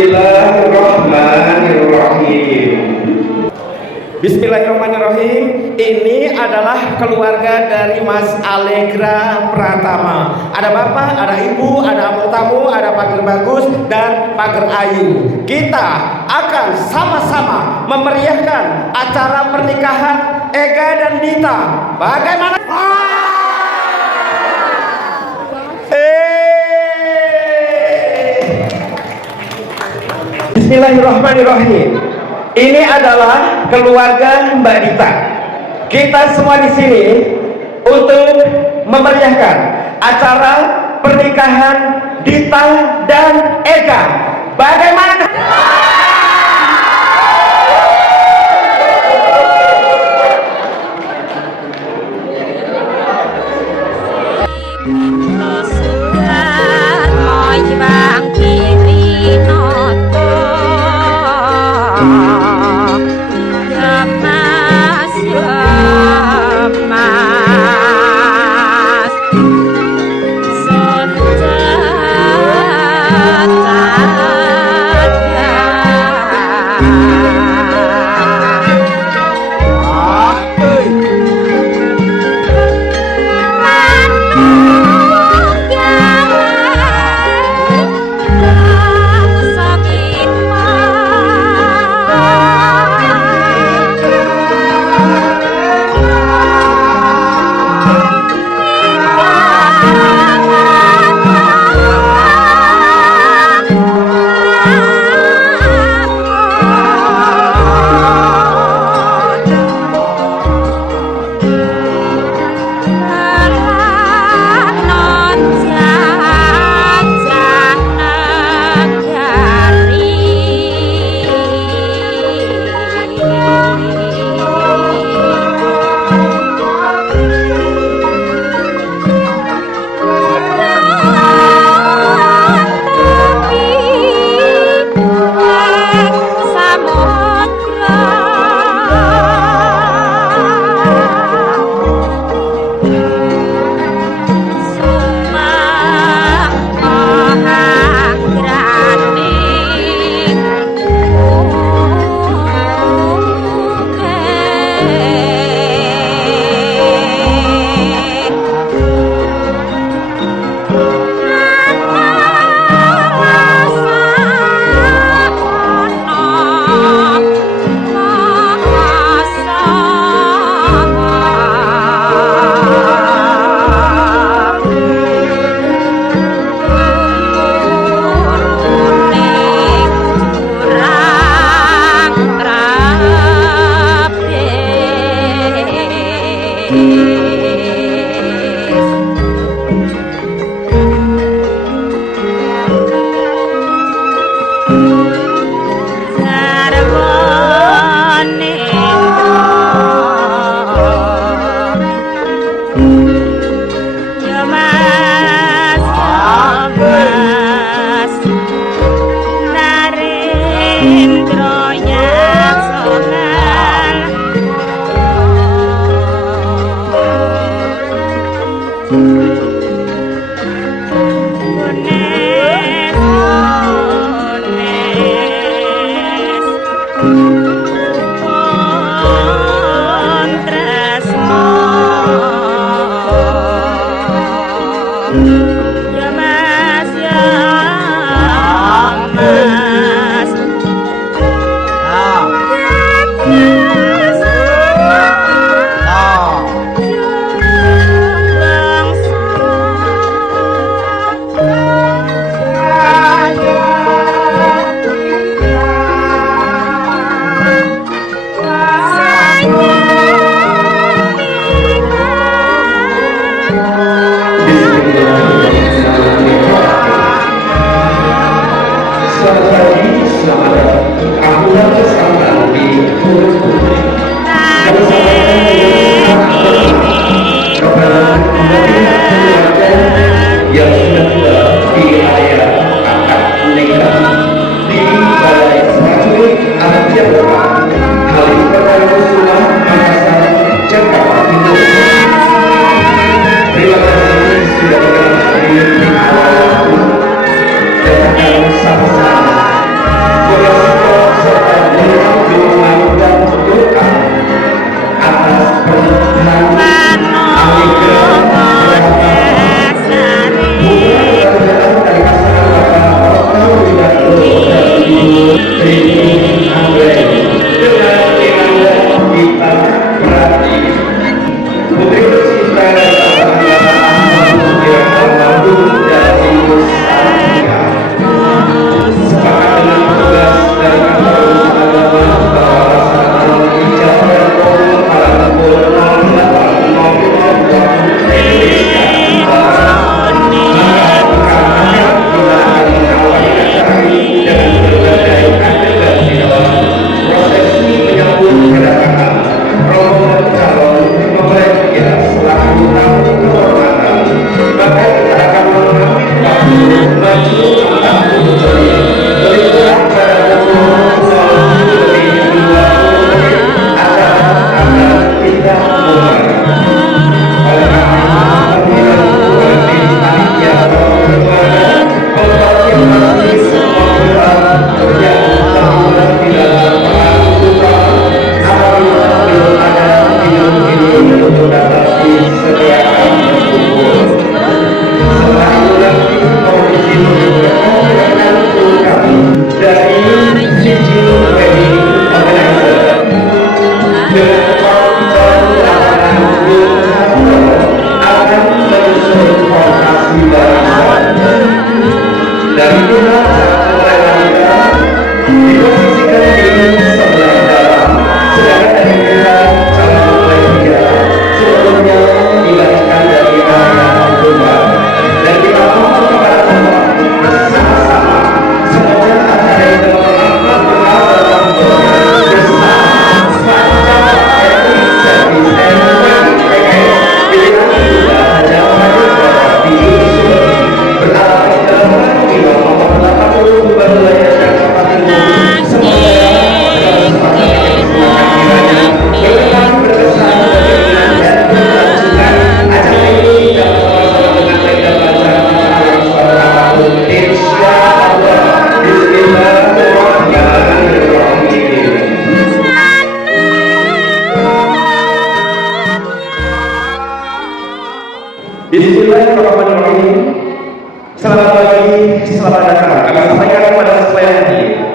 Bismillahirrahmanirrahim. Bismillahirrahmanirrahim. Ini adalah keluarga dari Mas Alegra Pratama. Ada bapak, ada ibu, ada tamu, ada pagar bagus dan pagar ayu. Kita akan sama-sama memeriahkan acara pernikahan Ega dan Dita. Bagaimana? Bismillahirrahmanirrahim. Ini adalah keluarga Mbak Dita. Kita semua di sini untuk memeriahkan acara pernikahan Dita dan Ega. Bagaimana?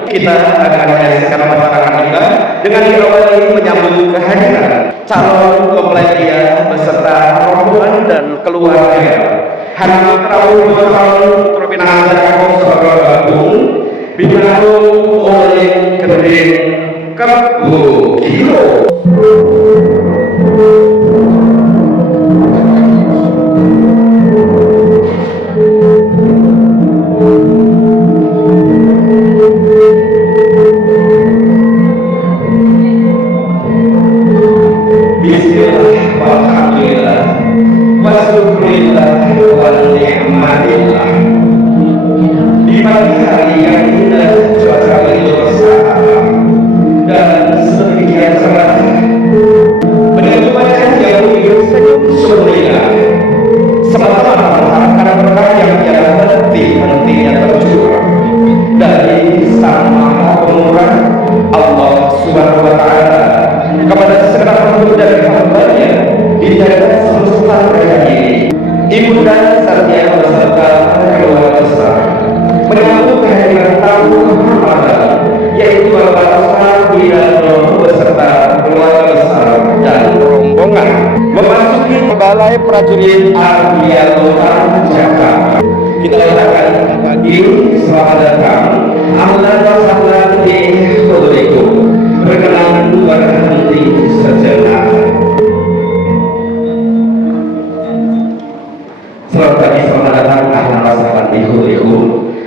Kita akan menyaksikan masyarakat kita dengan diawali menyambut kehadiran calon mempelai beserta rombongan dan keluarga. Hari Rabu 2 tahun Provinsi Jakarta sebagai Bandung bingung oleh Kedeng Kebu Kilo. Di pagi hari yang indah, cuaca begitu cerah dan sedemikian cerah, begitu banyak yang hidup senyum sumringah, semata-mata karena berkah yang tiada henti-hentinya tercurah dari Sang Maha Pemurah Allah Subhanahu wa Ta'ala kepada segenap makhluk dari hamba-Nya di jagat semesta raya ini. Ibu dan Satya beserta keluarga besar menyambut kehadiran tamu kehormatan, yaitu Bapak Oscar Widodo beserta keluarga besar dan rombongan memasuki Balai Prajurit Ardianota Jakarta. Kita katakan lagi selamat datang, ahlan wa sahlan di hudurikum. Berkenan berhenti sejenak. Selamat datang ahlan wa sahlan di hudurikum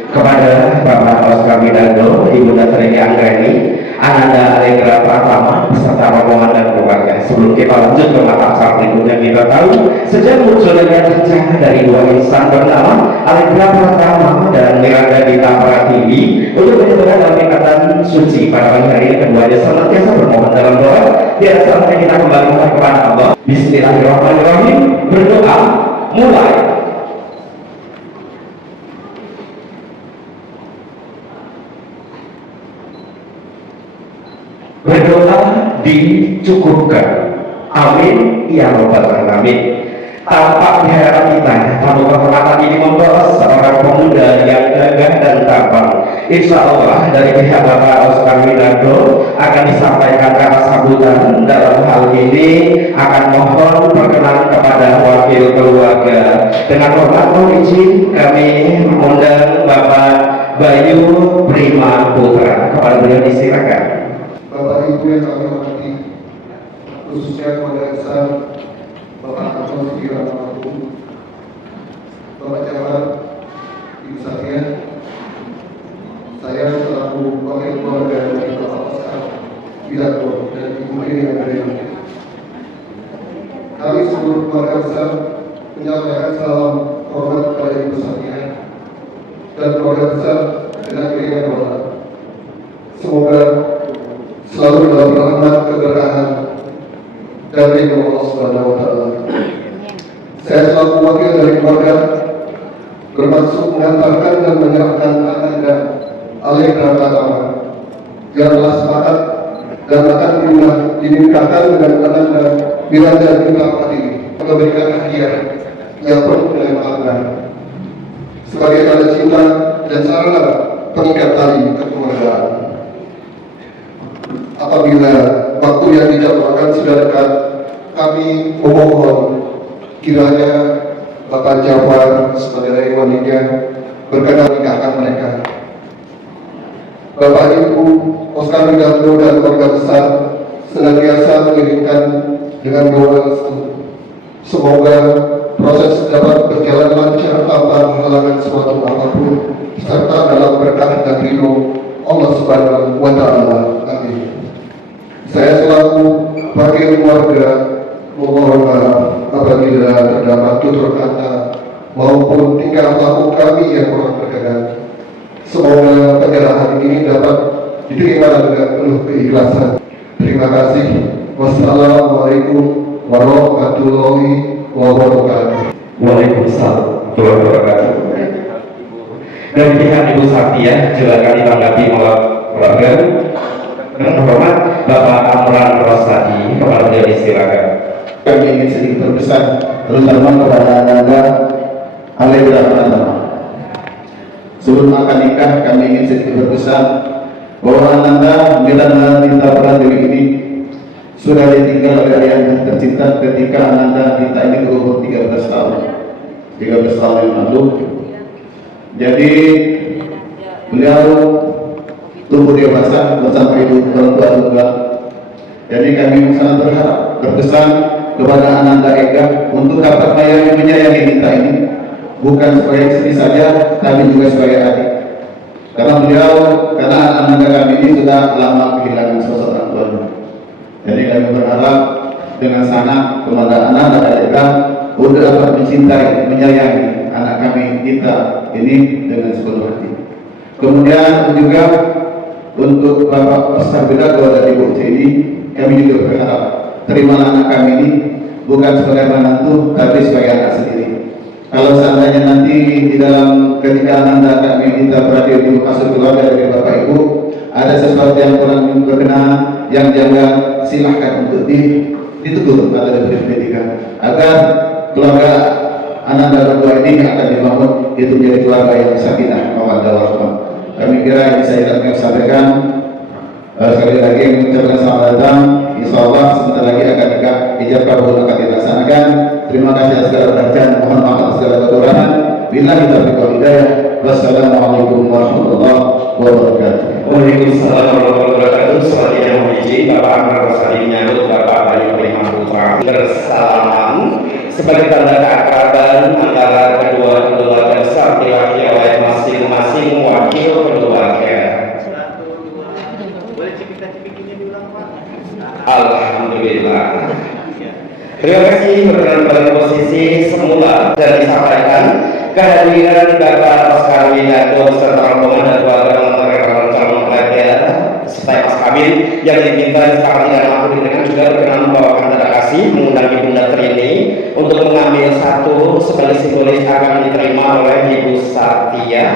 kepada Bapak Oscar Widodo, Ibu Datri Anggreni, Ananda Allegra Pratama beserta rombongan dan keluarga. Sebelum kita lanjut ke mata saat berikutnya, kita tahu sejak munculnya rencana dari dua insan bernama Allegra Pratama dan Miranda Dita Pratiwi untuk menyebutkan dalam ikatan suci pada pagi hari ini, keduanya senantiasa bermohon dalam doa. Biar selanjutnya kita kembali kepada Allah. Bismillahirrahmanirrahim. Berdoa mulai. Berdoa dicukupkan. Amin ya rabbal alamin. Tampak di hadapan kita tamu kehormatan ini membawa seorang pemuda yang gagah dan tampan. Insya Allah dari pihak Bapak Oscar Widodo akan disampaikan kata sambutan. Dalam hal ini akan mohon perkenan kepada wakil keluarga. Dengan hormat mohon izin kami mengundang Bapak Bayu Prima Putra. Kepada beliau disilakan. Bapak Ibu yang kami hormati, khususnya keluarga besar Bapak Anton Sigira Agung, Bapak Jabar, Ibu Satya, saya selaku wakil keluarga dari Bapak Oscar Widodo dan Ibu Rini Anggreni. Kami seluruh keluarga besar menyampaikan salam hormat kepada Ibu Satya dan keluarga besar dengan kirimkan doa. Semoga selalu dalam rahmat keberkahan dari Allah Subhanahu wa Ta'ala. Saya selaku wakil dari keluarga bermaksud mengantarkan dan menyerahkan Ananda Allegra Pratama yang telah sepakat dan akan dinikahkan dengan Ananda Miranda Dita Pratiwi, memberikan hadiah yang penuh dengan makna sebagai tanda cinta dan sarana pengikat tali kekeluargaan. Apabila waktu yang dijadwalkan sudah dekat, kami memohon kiranya Bapak Jafar sebagai walinya berkenan menikahkan mereka. Bapak Ibu Oscar Widodo dan keluarga besar senantiasa mengirimkan dengan doa restu. Semoga proses dapat berjalan lancar tanpa menghalangan suatu apapun, serta dalam berkah dan ridho Allah Subhanahu wa Ta'ala. Amin. Saya selaku wakil keluarga mohon maaf apabila terdapat tutur kata maupun tingkah laku kami yang kurang berkenan. Semoga penyerahan ini dapat diterima dengan penuh keikhlasan. Terima kasih. Wassalamualaikum warahmatullahi wabarakatuh. Waalaikumsalam warahmatullahi wabarakatuh. Dan pihak Ibu Satya juga kami tanggapi keluarga. Dengan hormat Bapak Amran Rosadi, kepada beliau disilakan. Kami ingin sedikit berpesan terutama kepada Ananda Allegra Pratama. Sebelum akan nikah, kami ingin sedikit berpesan bahwa Ananda Milana Dita Pradewi ini sudah ditinggal oleh ayahnya tercinta ketika Ananda Dita ini berumur 13 tahun yang lalu. Jadi beliau tumbuh dewasa bersama ibu orang tua tunggal. Jadi kami sangat berpesan kepada Ananda Ega untuk dapat menyayangi Dita ini, bukan sebagai istri saja, tapi juga sebagai adik. Karena Ananda kami ini sudah lama kehilangan sosok orang tuanya. Jadi kami berharap dengan sangat kepada Ananda Ega untuk dapat mencintai, menyayangi anak kami Dita ini dengan sepenuh hati. Kemudian juga untuk Bapak Ustadzah dari Ibu ini, kami juga berharap terimalah anak kami ini bukan sebagai menantu, tapi sebagai anak sendiri. Kalau seandainya nanti di dalam ketika Ananda kami kita berada di masuk keluarga dari Bapak Ibu, ada sesuatu yang kurang berkenan, yang jangan, silahkan untuk ditegur atau diberi pendidikan agar keluarga Ananda berdua ini akan dibangun itu menjadi keluarga yang sakinah mawaddah warahmah. Kami kira ini saya akan sampaikan. Sekali lagi mengucapkan selamat datang. Insyaallah sebentar lagi akan ijabah akan dilaksanakan. Terima kasih atas segala perhatian. Mohon maaf atas segala kekurangan. Billahi taufiq wal hidayah. Wassalamualaikum warahmatullahi wabarakatuh. Waalaikumsalam warahmatullahi wabarakatuh. Selanjutnya mohon izin Bapak Amar Rosadi menyambut Bapak Bayu Prima Putra bersalaman sebagai tanda keakraban antara kedua keluarga besar diwakili oleh masing-masing wakil keluarga. Alhamdulillah. Terima kasih berkenan pada posisi semula dan disampaikan kehadiran Bapak Oscar Winardo serta rombongan dan keluarga mengenai calon pelajar serta pas kawin yang diminta secara tidak mampu dengan juga berkenan membawakan tanda kasih mengundang Ibunda Trini untuk mengambil satu sebagai simbolis akan diterima oleh Ibu Satya.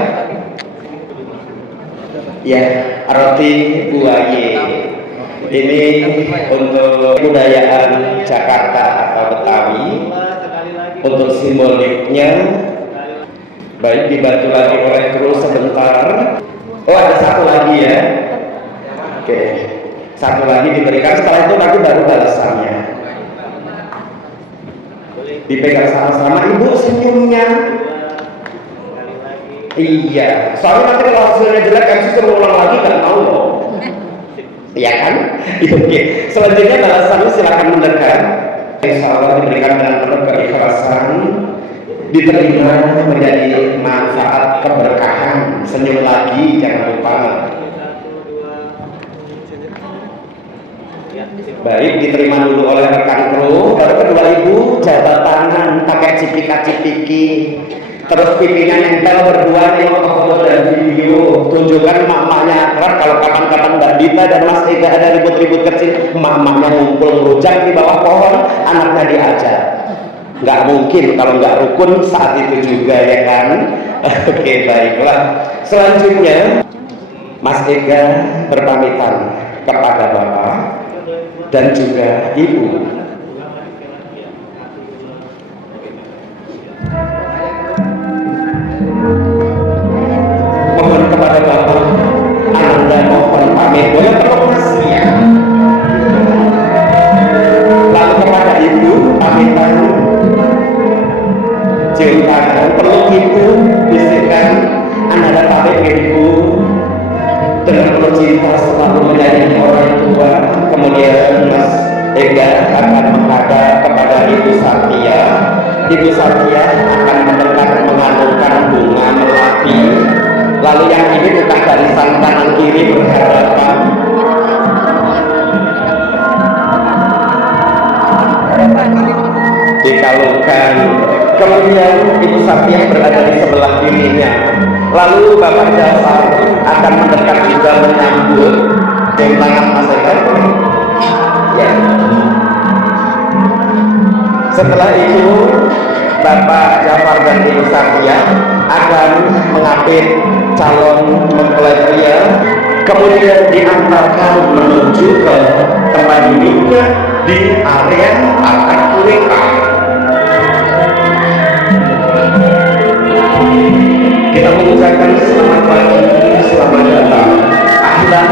Ya, roti buaye. Ini untuk kebudayaan Jakarta atau Betawi. Untuk simboliknya, baik dibantu lagi oleh kru sebentar. Oh, ada satu lagi ya. Oke, satu lagi diberikan. Setelah itu nanti baru balasannya. Dipegang sama-sama. Ibu senyumnya. Iya, soalnya nanti kalau hasilnya jelek kan suruh ulang lagi nggak mau loh. Iya kan? Oke. Selanjutnya balasannya silakan mendekat. Insya Allah diberikan dengan penuh keikhlasan, diterima menjadi manfaat keberkahan. Senyum lagi, jangan lupa. Baik, diterima dulu oleh rekan kru. Baru kedua ibu jabat tangan pakai cipika-cipiki. Terus pipinya nempel berdua nih foto dan video. Tunjukkan mak-maknya akrab. Kalau kapan-kapan Mbak Dita dan Mas Ega ada ribut-ribut kecil, mak-maknya ngumpul ngerujak di bawah pohon, anaknya diajak. Nggak mungkin kalau nggak rukun saat itu juga ya kan. Oke, baiklah. Selanjutnya Mas Ega berpamitan kepada Bapak dan juga Ibu. Mohon kepada Bapak Ananda mohon pamit, boleh peluk Mas ya. Lalu kepada Ibu pamitan, cium tangan, peluk Ibu, bisikan Ananda pamit Ibu dengan penuh cinta selalu menyayangi orang tua. Kemudian Mas Ega akan menghadap kepada Ibu Satya. Ibu Satya akan mendekat menganungkan bunga melati. Lalu yang ini bukan barisan kanan kiri berhadapan. Dikalungkan. Kemudian Ibu Satya berada di sebelah kirinya. Lalu Bapak Jafar akan mendekat juga menyambut dengan tangan Mas Ega. Ya. Setelah itu Bapak Jafar dan Ibu Satya akan mengapit calon mempelai pria, kemudian diantarkan menuju ke tempat duduknya di area akad nikah. Kita mengucapkan selamat pagi, selamat datang, ahlan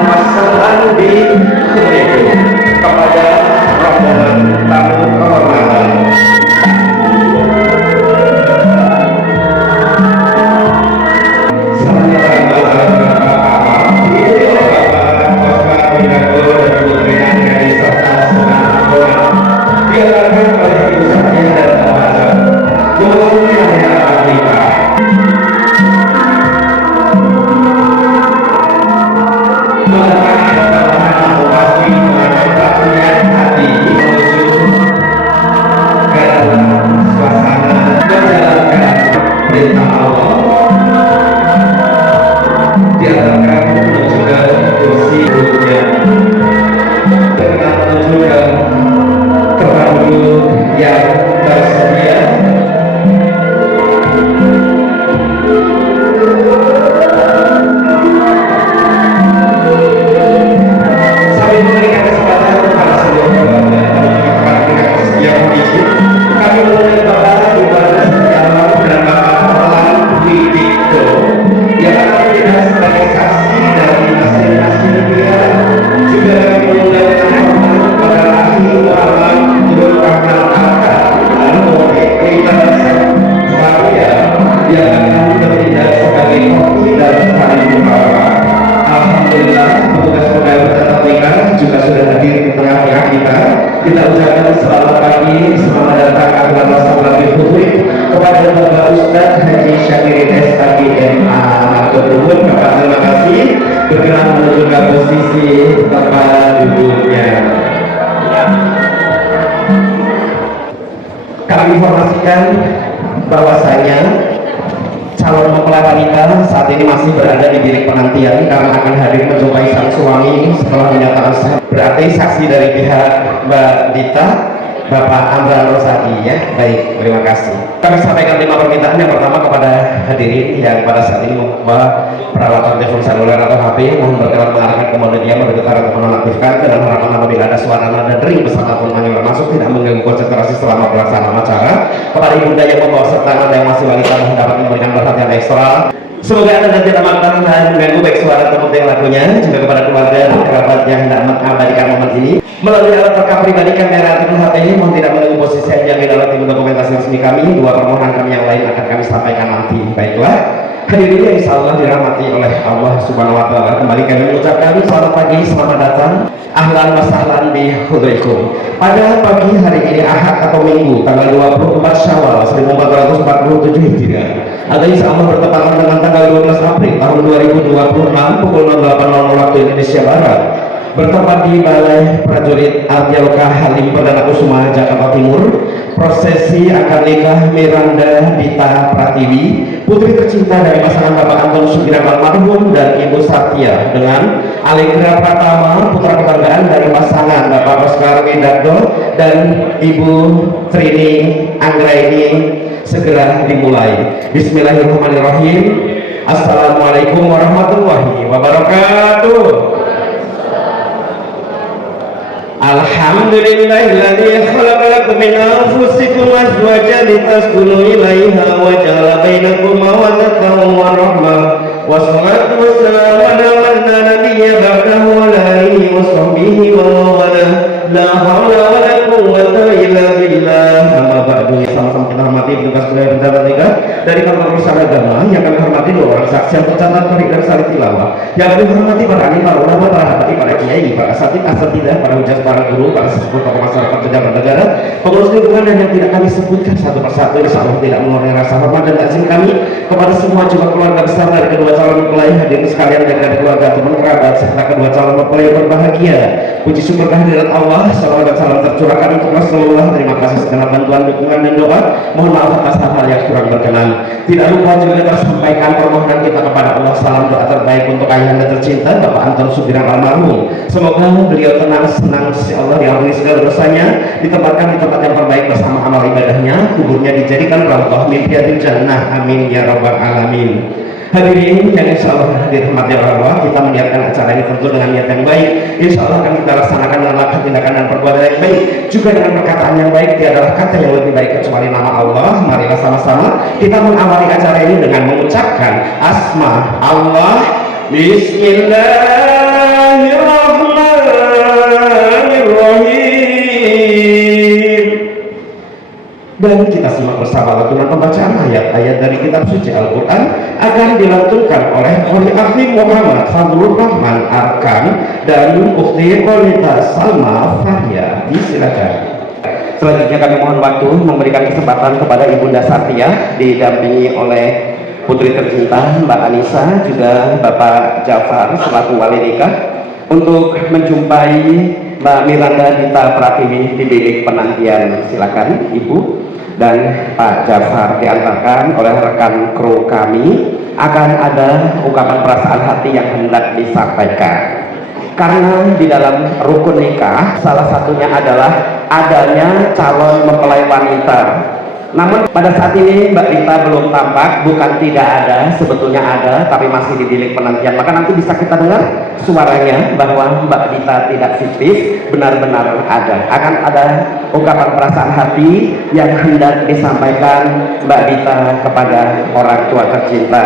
Kami informasikan bahwasanya calon mempelai wanita saat ini masih berada di bilik penantian karena akan hadir menjumpai sang suami setelah menyatakan sah. Berarti saksi dari pihak Mbak Dita, Bapak Amran Rosadi, ya. Baik, terima kasih. Kami sampaikan 5 permintaan. Yang pertama kepada hadirin yang pada saat ini membawa peralatan telepon seluler atau HP, mohon berkenan mengarahkan ke media bergetar atau menonaktifkan dengan harapan apabila ada suara nada dering beserta volume yang masuk tidak mengganggu konsentrasi selama pelaksanaan acara. Kepada ibunda yang membawa serta anda yang masih wanita mohon dapat memberikan perhatian ekstra. Semoga anda dan tidak makan dan mengganggu baik suara atau yang lagunya. Juga kepada keluarga dan kerabat yang hendak mengabadikan momen ini melalui alat rekam pribadi kamera ataupun HP, mohon tidak mengganggu posisi yang jamin alat tim dokumentasi resmi kami. Dua permohonan kami yang lain akan kami sampaikan nanti. Baiklah, hadirin yang insyaallah dirahmati oleh Allah Subhanahu wa taala. Kembali kami mengucapkan selamat pagi, selamat datang. Ahlan wa sahlan bi hudurikum. Pada pagi hari ini Ahad atau Minggu tanggal 24 Syawal 1447 Hijriah. Atau insyaallah bertepatan dengan tanggal 12 April tahun 2026 pukul 08.00 waktu Indonesia Barat. Bertempat di Balai Prajurit Arjaloka Halim Perdana Kusuma, Jakarta Timur, prosesi akad nikah Miranda Dita Pratiwi, putri tercinta dari pasangan Bapak Anton Sugiran almarhum dan Ibu Satya, dengan Alegra Pratama, putra kebanggaan dari pasangan Bapak Oscar Widardo dan Ibu Trini Anggraini, segera dimulai. Bismillahirrahmanirrahim. Assalamualaikum warahmatullahi wabarakatuh. Alhamdulillahilladzi khalaqa lakum min anfusikum azwajan litaskunu ilaiha wa ja'ala bainakum mawaddatan wa rahmah. Wassalatu wassalamu ala nabiyyi ba'dahu wa alihi wa sahbihi wa wala. La haula wa la quwwata illa billah. Amma ba'du. Sama-sama kita hormati petugas budaya pencatat nikah dari kantor Pusat Agama yang kami hormati dua orang saksi yang tercatat Torik dan Salih Tilawah, yang kami hormati para alim, para ulama, para habib, para kiai, para asatid, asatidah, para hujah, para guru, para sesepuh tokoh masyarakat pejabat negara, pengurus lingkungan, dan yang tidak kami sebutkan satu persatu, insyaallah tidak mengurangi rasa hormat dan takzim kami kepada semua juga keluarga besar dari kedua calon mempelai, hadirin sekalian dan dari keluarga teman kerabat serta kedua calon mempelai yang berbahagia. Puji syukur kehadirat Allah, salawat dan salam tercurahkan untuk Rasulullah. Terima kasih segala bantuan, dukungan dan doa. Mohon maaf atas hal-hal yang kurang berkenan. Tidak lupa juga tersampaikan permohonan kita kepada Allah, salam doa terbaik untuk ayahanda tercinta Bapak Anton Sugiran almarhum. Semoga beliau tenang, senang sisi Allah, diampuni segala dosanya, ditempatkan di tempat yang terbaik bersama amal ibadahnya, kuburnya dijadikan rawdah min riyadil jannah, amin ya rabbal alamin. Hadirin yang insyaallah dirahmati Allah, kita meniatkan acara ini tentu dengan niat yang baik. Insyaallah akan kita laksanakan dengan langkah tindakan dan perbuatan yang baik, juga dengan perkataan yang baik. Tiadalah kata yang lebih baik kecuali nama Allah. Marilah sama-sama kita mengawali acara ini dengan mengucapkan asma Allah. Bismillahirrahmanirrahim. Dan kita simak bersama lantunan pembacaan ayat-ayat dari kitab suci Al-Quran akan dilantunkan oleh Kholi Akhi Muhammad Fadlur Rahman Arkan dan Ukhti Qolita Salma Fahya. Disilakan. Selanjutnya kami mohon waktu memberikan kesempatan kepada Ibunda Satya didampingi oleh putri tercinta Mbak Anissa, juga Bapak Jafar selaku wali nikah, untuk menjumpai Mbak Miranda Dita Pratiwi di bilik penantian. Silakan Ibu dan Pak Jafar diantarkan oleh rekan kru kami. Akan ada ungkapan perasaan hati yang hendak disampaikan. Karena di dalam rukun nikah salah satunya adalah adanya calon mempelai wanita. Namun pada saat ini Mbak Dita belum tampak, bukan tidak ada, sebetulnya ada, tapi masih di bilik penantian. Maka nanti bisa kita dengar suaranya bahwa Mbak Dita tidak fiktif, benar-benar ada. Akan ada ungkapan perasaan hati yang hendak disampaikan Mbak Dita kepada orang tua tercinta,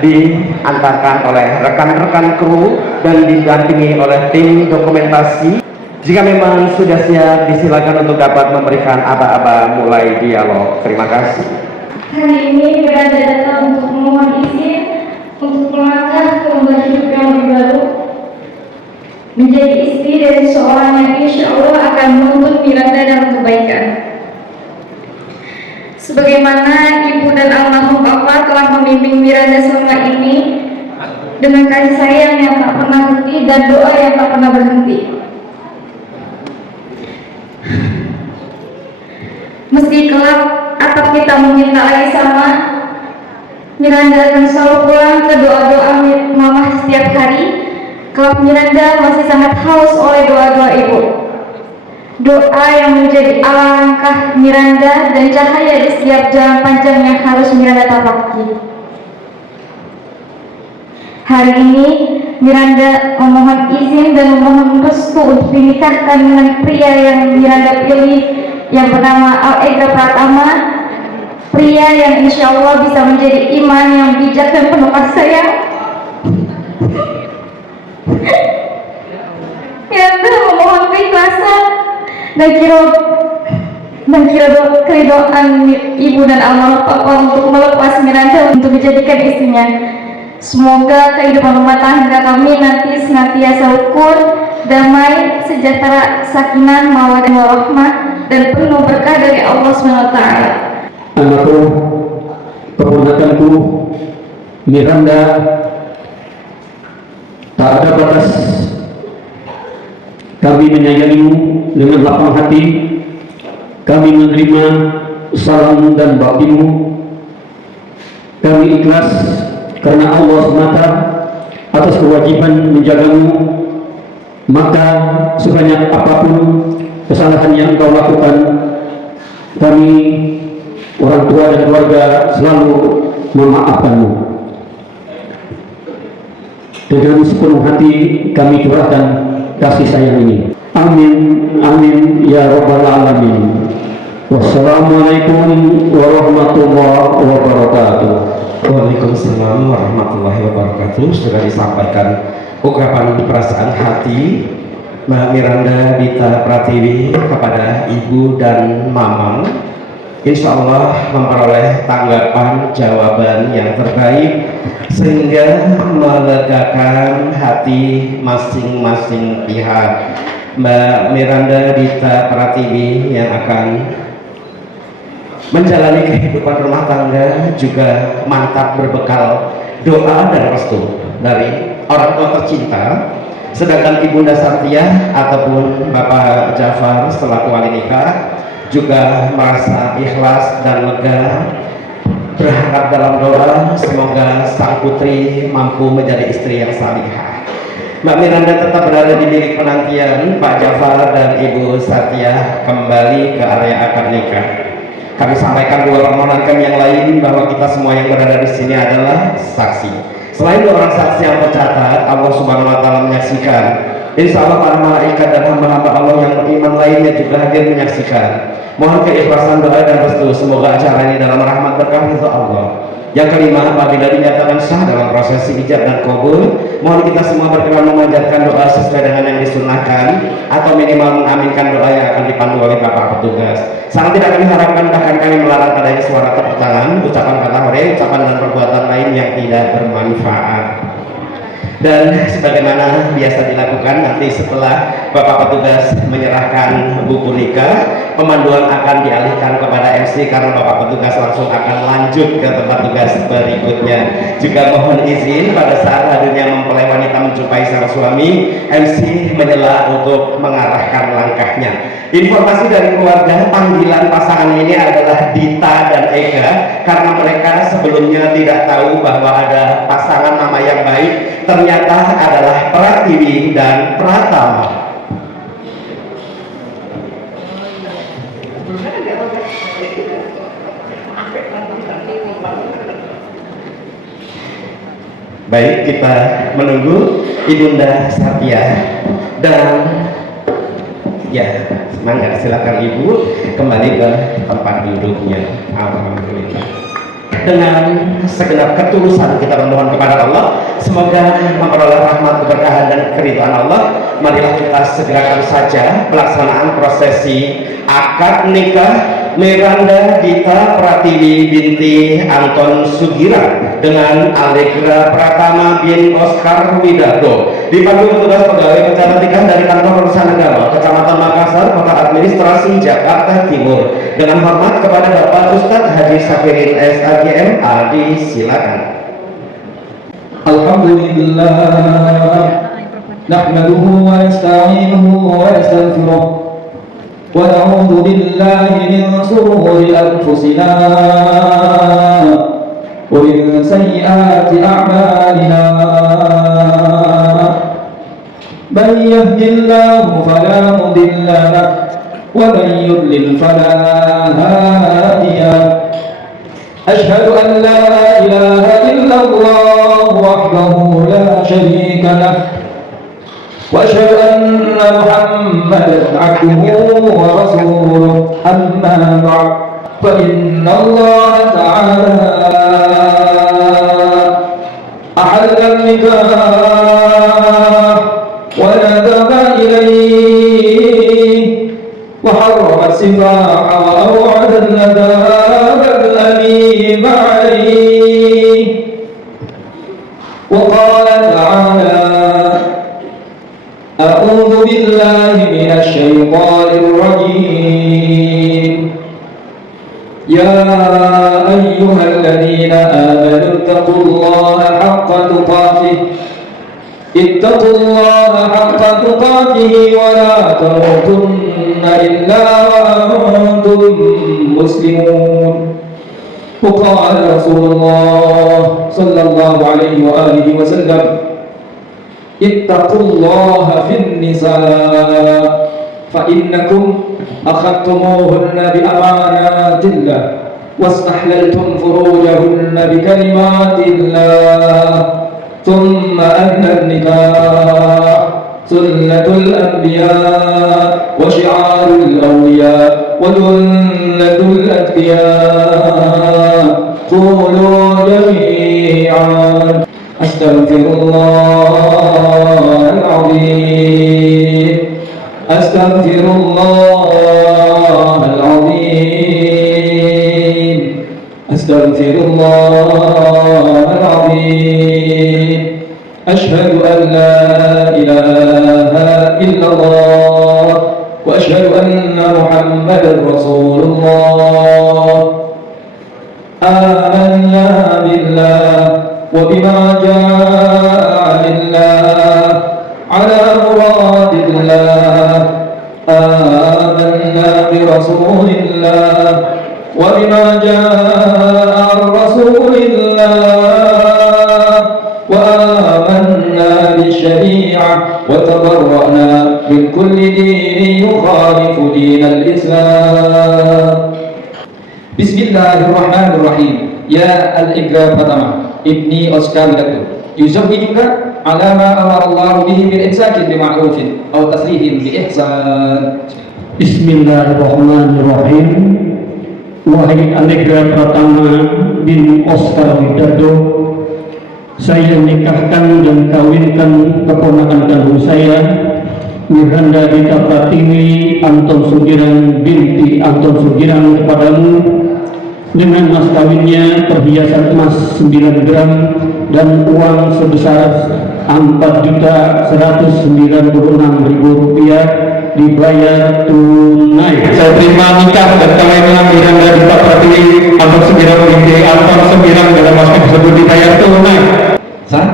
diantarkan oleh rekan-rekan kru dan didampingi oleh tim dokumentasi. Jika memang sudah siap, disilakan untuk dapat memberikan aba-aba mulai dialog. Terima kasih. Hari ini Miranda datang untuk memohon izin untuk melangkah ke lembaga hidup yang lebih baru, menjadi istri dari seorang yang insya Allah akan menuntut Miranda dalam kebaikan. Sebagaimana ibu dan almarhum bapak telah membimbing Miranda selama ini dengan kasih sayang yang tak pernah henti dan doa yang tak pernah berhenti. Meski kelak atap kita mungkin tak lagi sama, Miranda akan selalu pulang ke doa-doa mama setiap hari. Kelak Miranda masih sangat haus oleh doa-doa ibu. Doa yang menjadi awal langkah Miranda dan cahaya di setiap jalan panjang yang harus Miranda tapaki. Hari ini Miranda memohon izin dan memohon restu untuk dinikahkan dengan pria yang Miranda pilih, yang bernama Alegra Pratama, pria yang insya Allah bisa menjadi iman yang bijak dan penuh kasih sayang. Miranda memohon keikhlasan dan keridhaan ibu dan almarhum papa untuk melepas Miranda untuk dijadikan istrinya. Semoga kehidupan rumah tangga kami nanti senantiasa rukun, damai, sejahtera, sakinah, mawaddah warahmah, dan penuh berkah dari Allah SWT. Anakku, keponakanku, Miranda, tak ada batas. Kami menyayangimu dengan lapang hati. Kami menerima salam dan baktimu. Kami ikhlas karena Allah semata atas kewajiban menjagamu. Maka sebanyak apapun kesalahan yang kau lakukan, kami orang tua dan keluarga selalu memaafkanmu. Dengan sepenuh hati kami curahkan kasih sayang ini. Amin, amin ya rabbal alamin. Wassalamualaikum warahmatullahi wabarakatuh. Waalaikumsalam warahmatullahi wabarakatuh. Sudah disampaikan ungkapan perasaan hati Mbak Miranda Dita Pratiwi kepada ibu dan mamang. Insya Allah memperoleh tanggapan jawaban yang terbaik sehingga melegakan hati masing-masing pihak. Mbak Miranda Dita Pratiwi yang akan menjalani kehidupan rumah tangga juga mantap berbekal doa dan restu dari orang tua tercinta. Sedangkan Ibunda Satya ataupun Bapak Jafar selaku wali nikah juga merasa ikhlas dan lega, berharap dalam doa semoga sang putri mampu menjadi istri yang salihah. Mbak Miranda tetap berada di bilik penantian. Pak Jafar dan Ibu Satya kembali ke area akad nikah. Kami sampaikan dua permohonan kami yang lain bahwa kita semua yang berada di sini adalah saksi. Selain dua orang saksi yang tercatat, Allah Subhanahu Wa Taala menyaksikan. Insya Allah para malaikat dan hamba-hamba Allah yang beriman lainnya juga hadir menyaksikan. Mohon keikhlasan doa dan restu semoga acara ini dalam rahmat berkah ridha Allah. Yang kelima, apabila dinyatakan sah dalam prosesi ijab dan kabul, mohon kita semua berkenan memanjatkan doa sesuai dengan yang disunahkan atau minimal mengaminkan doa yang akan dipandu oleh Bapak petugas. Sangat tidak kami harapkan, bahkan kami melarang adanya suara tepuk tangan, ucapan kata hore, ucapan dan perbuatan lain yang tidak bermanfaat. Dan sebagaimana biasa dilakukan nanti setelah Bapak petugas menyerahkan buku nikah, pemanduan akan dialihkan kepada MC karena Bapak petugas langsung akan lanjut ke tempat tugas berikutnya. Juga mohon izin pada saat hadirnya mempelai wanita menjumpai sang suami, MC menyela untuk mengarahkan langkahnya. Informasi dari keluarga, panggilan pasangan ini adalah Dita dan Ega karena mereka sebelumnya tidak tahu bahwa ada pasangan nama yang baik, ternyata adalah Pratiwi dan Pratama. Baik, kita menunggu Ibunda Satya dan ya, semangat, silakan Ibu kembali ke tempat duduknya. Alhamdulillah. Dengan segenap ketulusan kita memohon kepada Allah, semoga memperoleh rahmat, keberkahan dan keridhaan Allah. Marilah kita segerakan saja pelaksanaan prosesi akad nikah Miranda Dita Pratiwi binti Anton Sugira dengan Allegra Pratama bin Oscar Widardo, dipandu petugas pegawai pencatat nikah dari kantor urusan agama Kecamatan Makassar, Kota Administrasi Jakarta Timur. Dengan hormat kepada Bapak Ustadz Haji Safirin SAGMA, disilakan. Alhamdulillah, nahmaduhu wa nasta'inuhu wa nastaghfiruh. ونعوذ بالله من شرور أنفسنا ومن سيئات أعمالنا من يهد الله فلا مضل له ومن يضلل فلا هادي له أشهد أن لا إله إلا الله وحده لا شريك له وأشهد أن محمدا عبده ورسوله أما بعد فإن الله تعالى أحل النكاح وندب إليه وحرم السفاح وأوعد النداب الأليم عليه وقال تعالى أعوذ بالله من الشيطان الرجيم يا أيها الذين آمنوا اتقوا الله حق تقاته ولا تموتن إلا وأنتم مسلمون وقال رسول الله صلى الله عليه وآله وسلم اتقوا الله في النساء فإنكم أخذتموهن بأمانات الله واستحللتم فروجهن بكلمات الله ثم أن النكاح سنة الأنبياء وشعار الأولياء وجنة الأتقياء قولوا جميعا أستغفر الله العظيم أستغفر الله العظيم أستغفر الله العظيم أشهد أن لا إله إلا الله وأشهد أن محمدا رسول الله آمنا بالله وبما جاء عن الله على مراد الله آمنا برسول الله وبما جاء عن رسول الله وآمنا بالشريعة وتبرأنا من كل دين يخالف دين الإسلام. بسم الله الرحمن الرحيم. يا الإكرام Pratama ابني أوسكار Widardo يزوجك على ما أمر الله به بالإمساك بمعروف أو تسريح بإحسان. Bismillahirrahmanirrahim. Wahai Allegra Pratama bin Oscar Widardo, saya nikahkan dan kawinkan keponakan kandung saya, Miranda Dita Pratiwi Anton Sugirang binti Anton Sugirang, kepadamu dengan mas kawinnya perhiasan emas 9 gram dan uang sebesar Rp4.196.000 dibayar tunai. Saya terima nikah dan kawinnya Miranda Dita Pratiwi Anton Sembilan binti Anton Sembilan dalam mas tersebut dibayar tunai. Sah?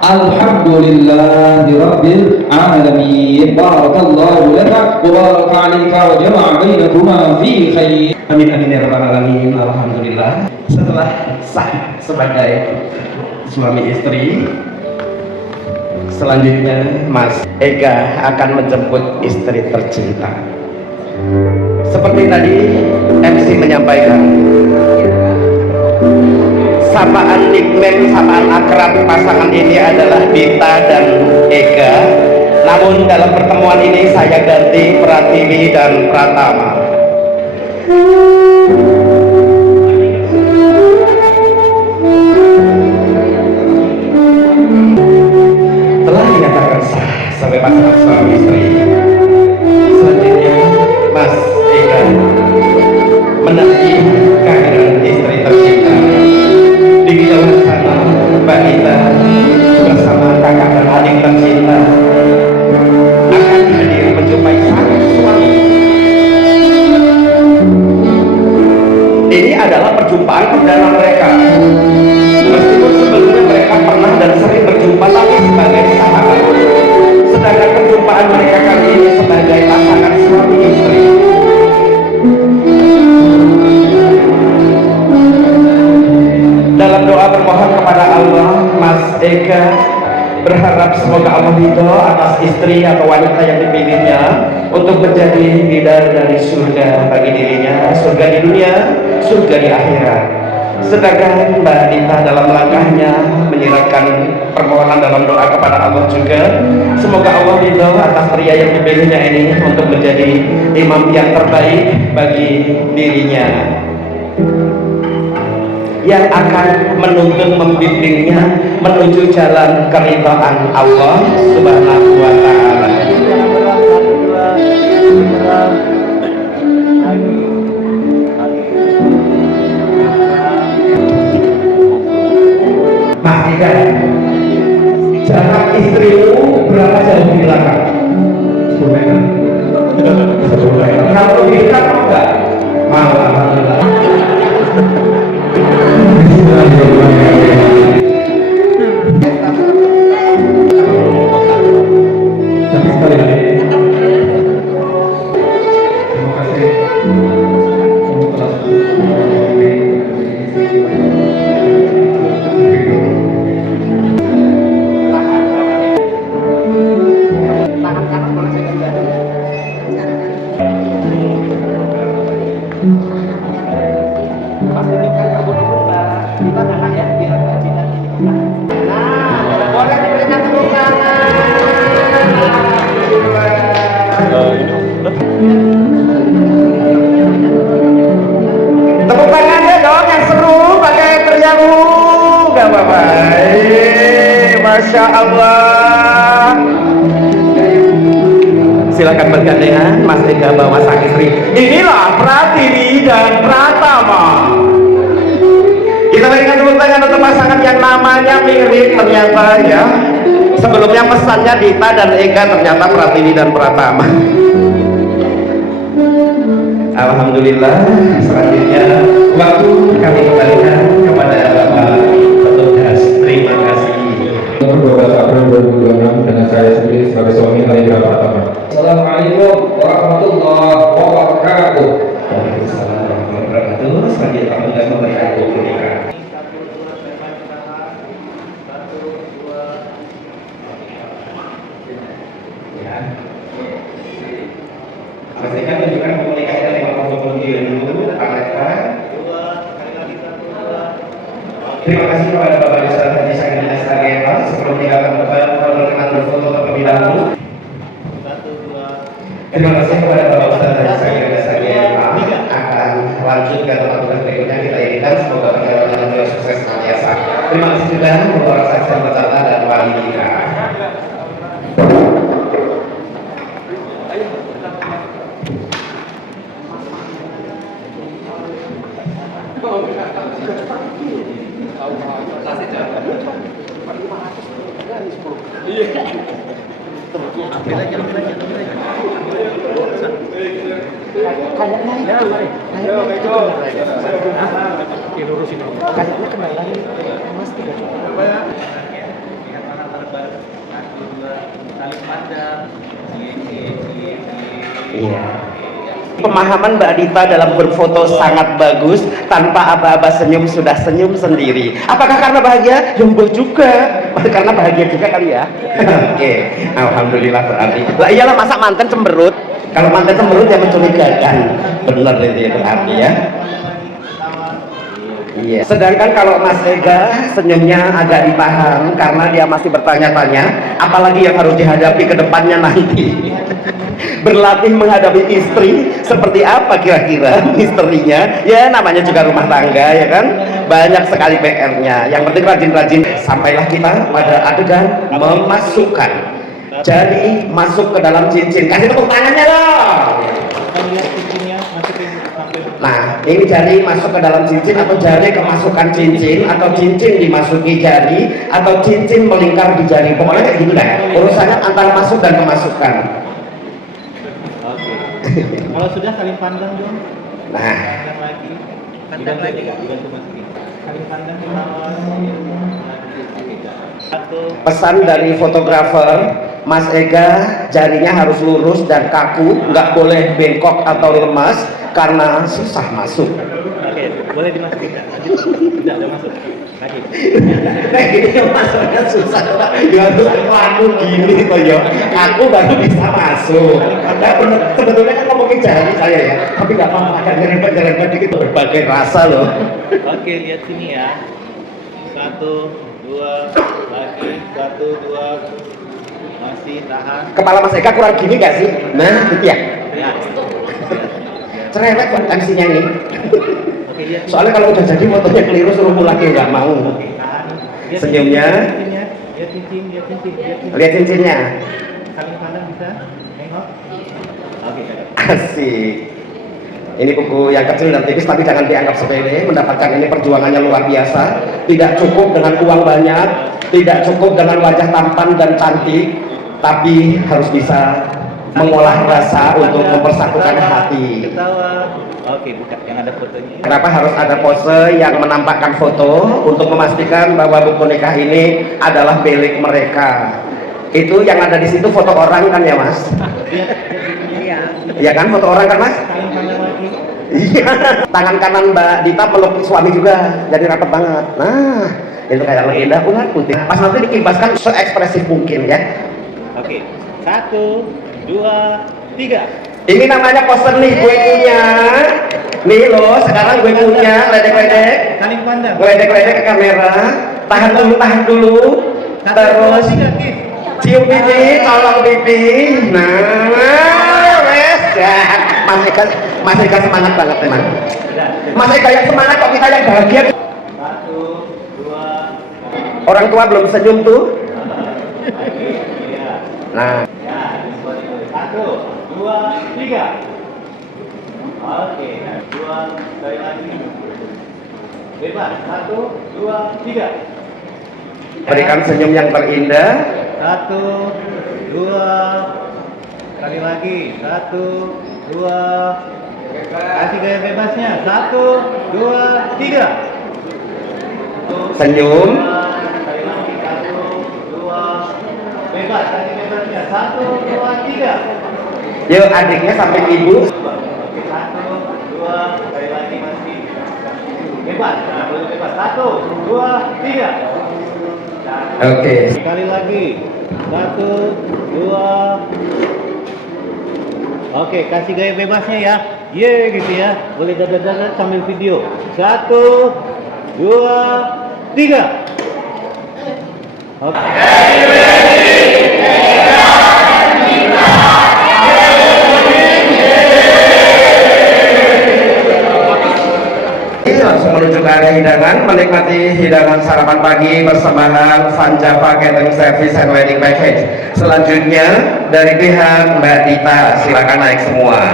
Alhamdulillahi Rabbil Alamin. Barakallahu laka wa baraka alaika wa jama'a bainakuma fi khair. Amin amin ya rabbal alamin. Alhamdulillah. Setelah sah sebagai suami istri, selanjutnya Mas Ega akan menjemput istri tercinta. Seperti tadi MC menyampaikan, sapaan nickname, sapaan akrab pasangan ini adalah Dita dan Ega. Namun dalam pertemuan ini saya ganti Pratiwi dan Pratama. Telah dinyatakan sah sebagai pasangan suami istri. Selanjutnya Mas Ega menanti kehadiran istri tercinta. Di kejauhan sana Mbak Dita bersama kakak dan adik tercinta akan hadir menjumpai sang suami. Ini adalah perjumpaan perdana mereka. Meskipun sebelumnya mereka pernah dan sering berjumpa tapi sebagai sahabat, sedangkan perjumpaan mereka kali ini sebagai pasangan suami istri. Dalam doa bermohon kepada Allah, Mas Ega berharap semoga Allah ridho atas istri atau wanita yang dipilihnya untuk menjadi bidadari surga bagi dirinya, surga di dunia, surga di akhirat. Sedangkan Mbak Dita dalam langkahnya menyiratkan permohonan dalam doa kepada Allah juga, semoga Allah ridho atas pria yang dipilihnya ini untuk menjadi imam yang terbaik bagi dirinya, yang akan menuntun membimbingnya menuju jalan keridhaan Allah Subhanahu wa taala. Mas Ega, jarak istrimu berapa jauh di belakang? 10 meter. 10 meter. Kalau di dekat mau enggak? Mau, alhamdulillah. Tapi sekali lagi terima kasih kamu telah Tepuk tangannya dong yang seru, pakai teriak gak apa-apa. Masya Allah. Silakan bergandengan Mas Ega bawa sang istri. Inilah Pratiwi dan Pratama. Kita berikan tepuk tangan untuk pasangan yang namanya mirip ternyata ya. Sebelumnya pesannya Dita dan Ega, ternyata Pratiwi dan Pratama. Alhamdulillah. Selanjutnya waktu kami kembalikan kepada Bapak petugas. Terima kasih. 12 April 2026 dengan saya sendiri sebagai suami Alegra Pratama. Assalamualaikum warahmatullahi wabarakatuh. Waalaikumsalam warahmatullahi wabarakatuh. Selanjutnya petugas memberikan buku nikah. Mas Eka tunjukkan buku nikahnya 50 dulu, Alegra. Terima kasih kepada Bapak Ustaz Haji Syahidina Sarjana. Sebelum tinggalkan Bapak, perkenalkan berfoto terlebih dahulu. Terima kasih kepada Bapak Ustaz Haji Syahidina Sarjana. Akan lanjutkan tugas berikutnya. Kita inginkan semoga perjalanan beliau sukses senantiasa. Terima kasih juga untuk saksi yang bertata dan wali nikah. Iya. Pemahaman Mbak Dita dalam berfoto sangat bagus, tanpa aba-aba senyum sudah senyum sendiri. Apakah karena bahagia? Jumbo juga. Karena bahagia juga kali ya. Oke, alhamdulillah berarti. Lah iyalah, masa mantan cemberut? Kalau mantan cemberut ya mencurigakan. Benar itu ya berarti ya. Iya. Sedangkan kalau Mas Ega senyumnya agak ditahan karena dia masih bertanya-tanya, apalagi yang harus dihadapi ke depannya nanti. Berlatih menghadapi istri seperti apa kira-kira misterinya? Ya namanya juga rumah tangga ya kan, banyak sekali PR-nya. Yang penting rajin-rajin. Sampailah kita pada adegan memasukkan jari masuk ke dalam cincin. Kasih tepuk tangannya loh. Nah, ini jari masuk ke dalam cincin, atau jari kemasukan cincin, atau cincin dimasuki jari, atau cincin melingkar di jari. Pokoknya kayak gitu dah. Urusannya antara masuk dan kemasukan. Kalau sudah saling pandang dong. Nah, Pandang lagi. Saling pandang pesan dari fotografer, Mas Ega jarinya harus lurus dan kaku, nggak boleh bengkok atau lemas karena susah masuk. Oke, boleh dimasukin Kak. Tidak ada masuk. Lagi. Nah gini masuknya susah Pak. Ya harus aku gini toh ya. Aku baru bisa masuk. Nah sebetulnya kan ngomongin jari saya ya, tapi nggak apa-apa, agak nyerempet dikit berbagai rasa loh. Oke, lihat sini ya. 1, 2, lagi 1, 2, masih tahan. Kepala Mas Eka kurang gini nggak sih? Nah itu ya. Ya. Cerewet buat MC-nya ini. Oke, lihat. Soalnya kalau udah jadi fotonya keliru suruh lagi nggak mau. Oke, tahan. Lihat Senyumnya. Lihat cincin. Lihat cincinnya. Saling pandang bisa. Tengok. Oke, Asik. Ini buku yang kecil dan tipis tapi jangan dianggap sepele. Mendapatkan ini perjuangannya luar biasa. Tidak cukup dengan uang banyak, tidak cukup dengan wajah tampan dan cantik, tapi harus bisa mengolah rasa untuk mempersatukan hati. Ketawa. Oke, buka yang ada fotonya. Kenapa harus ada pose yang menampakkan foto? Untuk memastikan bahwa buku nikah ini adalah milik mereka. Itu yang ada di situ foto orang kan ya Mas? Iya kan, foto orang kan Mas? Saling pandang lagi. Iya. Tangan kanan Mbak Dita peluk suami juga, jadi rapat banget. Nah, itu kayak legenda ular putih. Pas nanti dikibaskan seekspresif mungkin ya. Oke, 1, 2, 3. Ini namanya poster nih, gue punya. Nih loh, sekarang gue punya. Ledek-ledek. Saling pandang. Ledek-ledek ke kamera. Tahan dulu. Terus cium pipi, colong pipi. Nah, wes ya. Mas Eka semangat banget teman. Mas Eka yang semangat kok kita yang bahagia. 1, 2. Orang tua belum senyum tuh. Nah. 1, 2, 3. Oke, 2 sekali lagi. Bebas. 1, 2, 3. Berikan senyum yang terindah. 1, 2. Sekali lagi. 1, 2. Kasih gaya bebasnya. 1, 2, 3. Senyum. Sekali lagi. 1, 2. Bebas. Kasih bebasnya. 1, 2, 3. Yuk adiknya sampai ibu. 1, 2. Sekali lagi masih. Bebas. Nah, boleh bebas. 1, 2, 3. Oke. Sekali lagi. 1, 2. Oke, kasih gaya bebasnya ya. Ye gitu ya. Boleh dada-dada sambil video. 1, 2, 3. Oke. Langsung menuju ke area hidangan, menikmati hidangan sarapan pagi persembahan Van Java Catering Service and Wedding Package. Selanjutnya dari pihak Mbak Dita, silakan naik semua.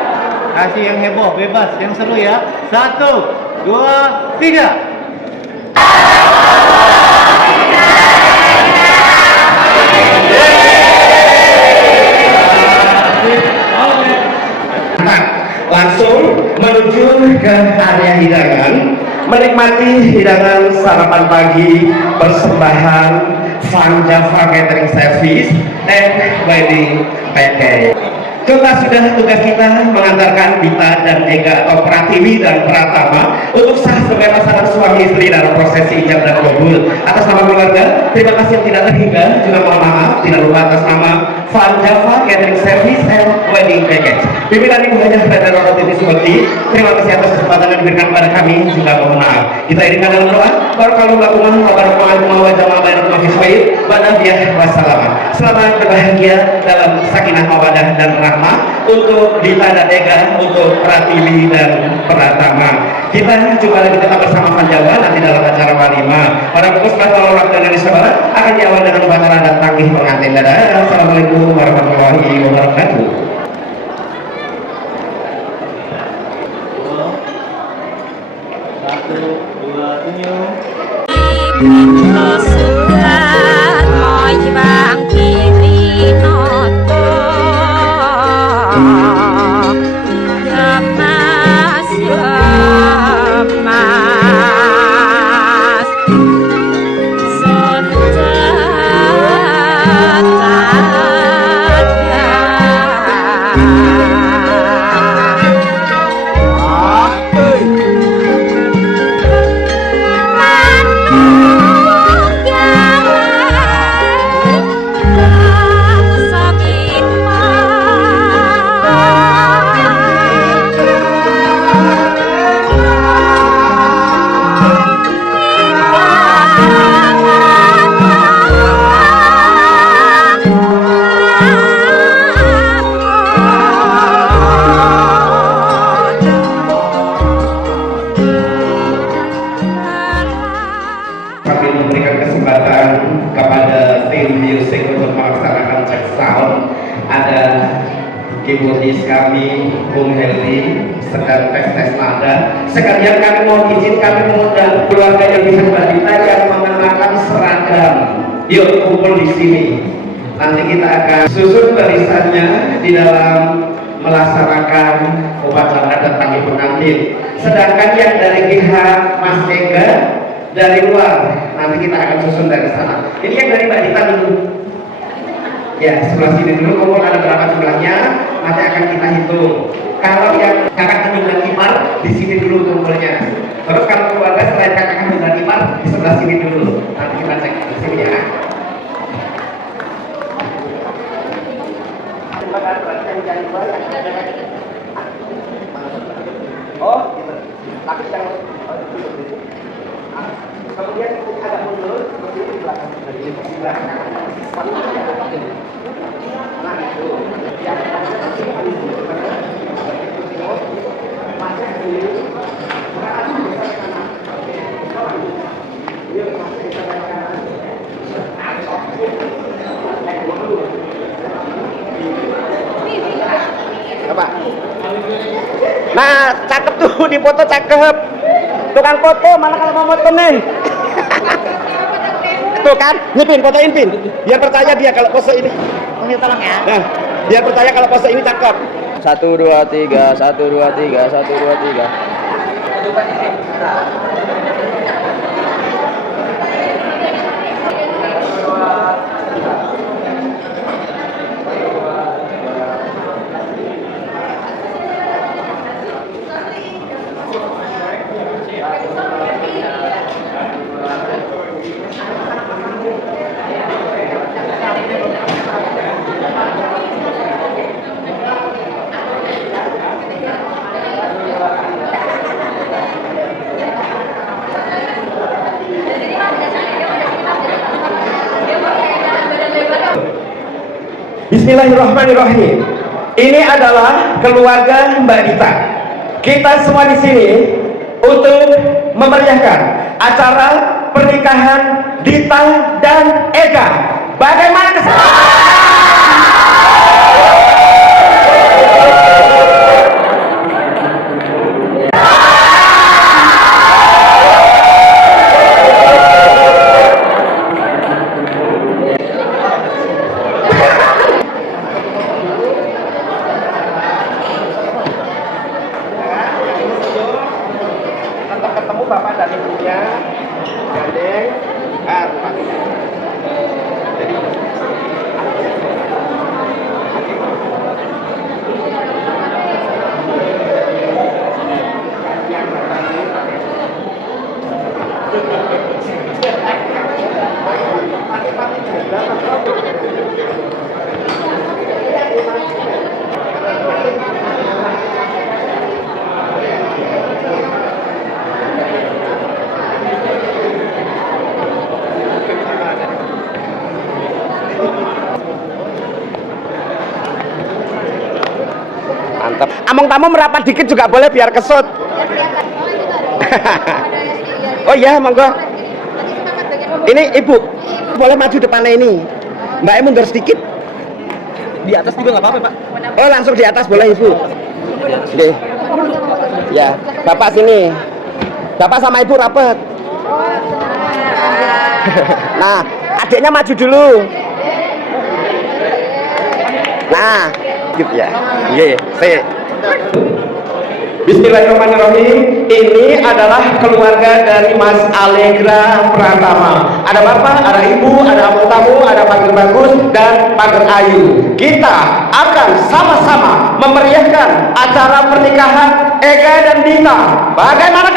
Kasih yang heboh, bebas, yang seru ya. 1, 2, 3. langsung menuju ke area hidangan, menikmati hidangan sarapan pagi persembahan Van Java Catering Service and Wedding Package. Tuntas sudah tugas kita mengantarkan Dita dan Ega atau Pratiwi dan Pratama untuk sah sebagai pasangan suami istri dalam prosesi ijab dan kabul. Atas nama keluarga, terima kasih yang tidak terhingga, juga mohon maaf tidak lupa atas nama Van Java Catering Service and Wedding Package. Pimpinan Ibu Hajah Radha Rotiti Sumati, terima kasih atas kesempatan yang diberikan kepada kami, juga mohon maaf. Kita irinkan dalam doa, barakallahu lakum wa barakallahu wa jama'a bainakum fi khair, wa nafiyah wa salaman. Selamat berbahagia dalam sakinah mawadah dan rahmah untuk Dita dan Ega, untuk Pratiwi dan Pratama. Kita jumpa lagi tetap bersama Van Jawa nanti dalam acara walimah. Pada pukul 11 waktu Indonesia Barat akan diawali dengan upacara dan tangkih pengantin. Dadah. Assalamualaikum warahmatullahi wabarakatuh. Satu, dua, senyum. keyboardis kami, Bung Heldi, sedang tes nada. Sekalian kami mau izin, kami mengundang keluarga yang bisa Mbak Dita yang mengenakan seragam. Yuk kumpul di sini. Nanti kita akan susun barisannya di dalam melaksanakan upacara dan tangkih pengantin. Sedangkan yang dari pihak Mas Ega dari luar, nanti kita akan susun dari sana. Ini yang dari Mbak Dita dulu. Ya, sebelah sini dulu, kumpul ada berapa jumlahnya, nanti akan kita hitung. Kalau yang kakak kandung dan ipar, di sini dulu kumpulnya. Terus kalau keluarga selain kakak kandung dan ipar, di sebelah sini dulu. Nanti kita cek di sini ya. Oh, gitu. Tapi jangan kemudian agak mundur, seperti di belakang dari di belakang. Nah itu, yang apa? Nah, cakep tuh di foto cakep. Tukang foto mana kalau mau foto nih? Tuh kan, ini fotoin pin. Biar percaya dia kalau pose ini. Tolong ya. Nah, biar percaya kalau pose ini cakep. 1 2 3 1 2 3 1 2 3. Bismillahirrahmanirrahim. Ini adalah keluarga Mbak Dita. Kita semua di sini untuk memeriahkan acara pernikahan Dita dan Ega. Bagaimana kesempatan? ibunya gandeng harpa. Jadi mantap. Among tamu merapat dikit juga boleh biar kesut. Oh iya, monggo. Ini ibu, boleh maju depannya ini. Mbaknya mundur sedikit. Di atas juga nggak apa-apa, Pak. Oh, langsung di atas boleh, Ibu. Oke. Ya, Bapak sini. Bapak sama Ibu rapet. Nah, adiknya maju dulu. Nah, gitu ya. Iya, Bismillahirrahmanirrahim. Ini adalah keluarga dari Mas Alegra Pratama. Ada bapak, ada ibu, ada among tamu, ada pagar bagus dan pagar ayu. Kita akan sama-sama memeriahkan acara pernikahan Ega dan Dita. Bagaimana?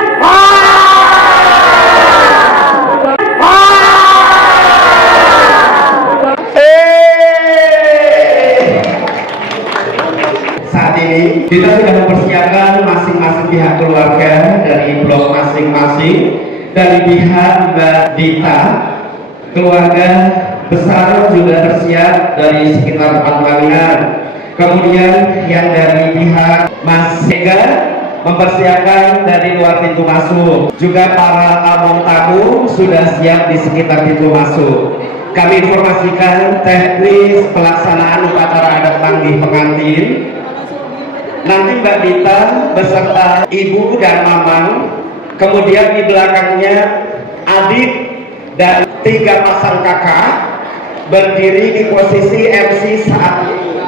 Saat ini kita sudah mempersiapkan masing-masing pihak keluarga dari blok masing-masing. Dari pihak Mbak Dita, keluarga besar juga bersiap dari sekitar tempat pelaminan. Kemudian yang dari pihak Mas Ega mempersiapkan dari luar pintu masuk. Juga para among tamu sudah siap di sekitar pintu masuk. Kami informasikan teknis pelaksanaan upacara adat panggih pengantin. Nanti Mbak Dita beserta ibu dan mamang, kemudian di belakangnya adik dan 3 pasang kakak berdiri di posisi MC saat ini.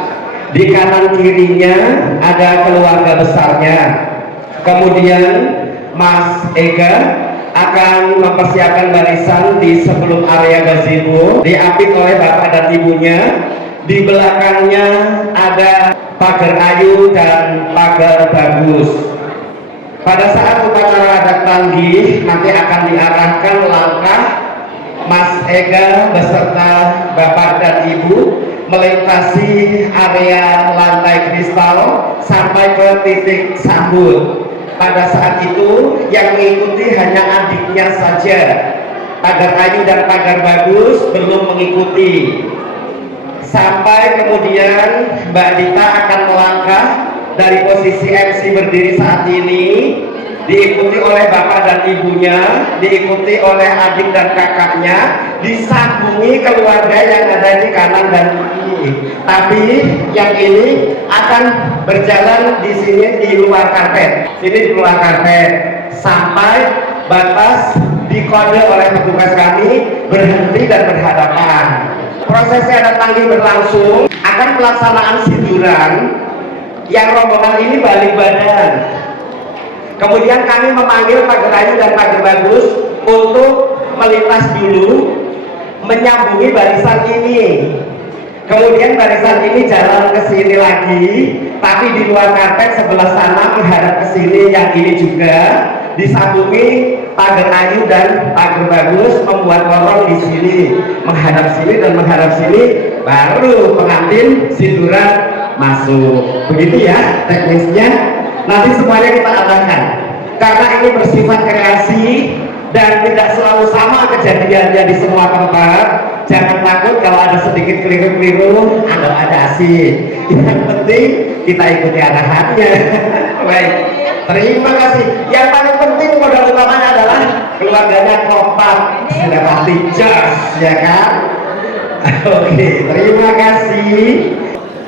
Di kanan kirinya ada keluarga besarnya. Kemudian Mas Ega akan mempersiapkan barisan di sebelum area gazebo, diapit oleh bapak dan ibunya. Di belakangnya ada pagar ayu dan pagar bagus. Pada saat upacara adat panggih nanti akan diarahkan langkah Mas Ega beserta bapak dan ibu melintasi area lantai kristal sampai ke titik sambut. Pada saat itu yang mengikuti hanya adiknya saja. Pagar ayu dan pagar bagus belum mengikuti. Sampai kemudian Mbak Dita akan melangkah dari posisi MC berdiri saat ini, diikuti oleh bapak dan ibunya, diikuti oleh adik dan kakaknya, disambungi keluarga yang ada di kanan dan kiri. Tapi yang ini akan berjalan di sini di luar karpet. Ini di luar karpet sampai batas dikode oleh petugas kami berhenti dan berhadapan. Prosesi adat panggih berlangsung, akan pelaksanaan sinduran yang rombongan ini balik badan. Kemudian kami memanggil pagar ayu dan pagar bagus untuk melintas dulu menyambungi barisan ini. Kemudian barisan ini jalan ke sini lagi, tapi di luar karpet sebelah sana menghadap ke sini, yang ini juga disambungi pagar ayu dan pagar bagus, membuat lorong di sini, menghadap sini dan menghadap sini, baru pengantin sinduran masuk. Begitu ya teknisnya. Nanti semuanya kita arahkan. Karena ini bersifat kreasi dan tidak selalu sama kejadiannya di semua tempat. Jangan takut kalau ada sedikit keliru-keliru, anggap ada asik. Yang penting kita ikuti arahannya. Baik, terima kasih. Yang paling penting modal utamanya adalah keluarganya kompak, sudah pasti jas, ya kan? Oke, terima kasih.